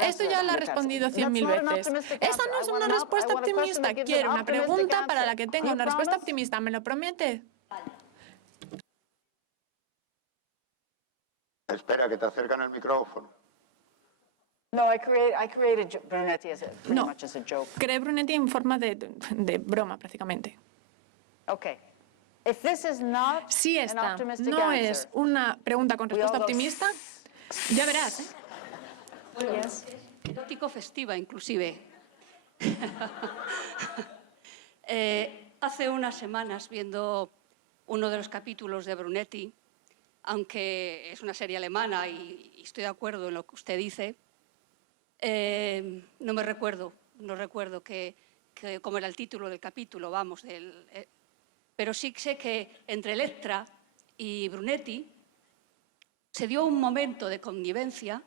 Esto ya lo ha respondido 100.000 veces. Esa no es una respuesta optimista. Quiero una pregunta para la que tenga una respuesta optimista. ¿Me lo promete? Espera, que te acercan el micrófono. No, creé Brunetti en forma de broma, prácticamente. Si esta no es una pregunta con respuesta optimista, ya verás, ¿eh? Erótico festiva, inclusive. Hace unas semanas, viendo uno de los capítulos de Brunetti, aunque es una serie alemana y estoy de acuerdo en lo que usted dice, no recuerdo cómo era el título del capítulo, vamos, pero sí sé que entre Electra y Brunetti se dio un momento de connivencia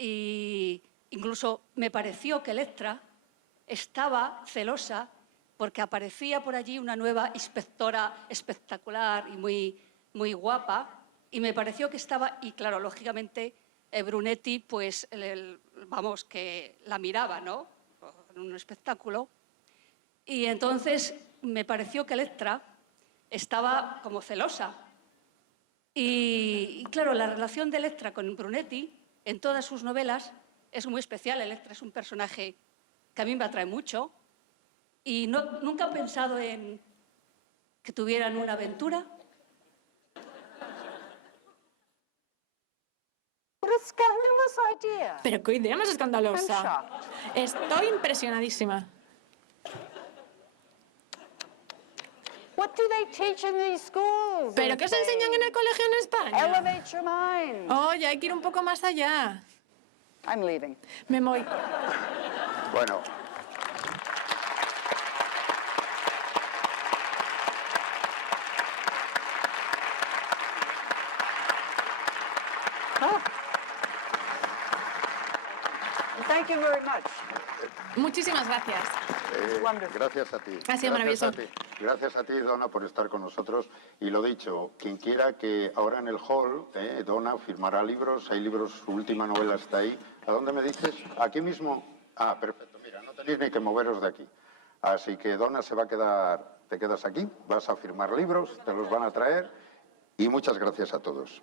e incluso me pareció que Electra estaba celosa porque aparecía por allí una nueva inspectora espectacular y muy guapa, y me pareció que estaba, y claro, lógicamente Brunetti, pues, vamos, que la miraba, ¿no?, en un espectáculo, y entonces me pareció que Electra estaba como celosa. Y claro, la relación de Electra con Brunetti en todas sus novelas es muy especial. Electra es un personaje que a mí me atrae mucho y nunca he pensado en que tuvieran una aventura. Pero qué idea más escandalosa. Estoy impresionadísima. ¿Pero qué os enseñan en el colegio en España? Oye, hay que ir un poco más allá. Me voy. Bueno. Muchísimas gracias. Gracias a ti. Ha sido maravilloso. Gracias a ti, Donna, por estar con nosotros. Y lo dicho, quien quiera que ahora en el hall, Donna firmará libros, hay libros, su última novela está ahí. ¿A dónde me dices? ¿Aquí mismo? Ah, perfecto, mira, no tenéis ni que moveros de aquí. Así que Donna se va a quedar, te quedas aquí, vas a firmar libros, te los van a traer y muchas gracias a todos.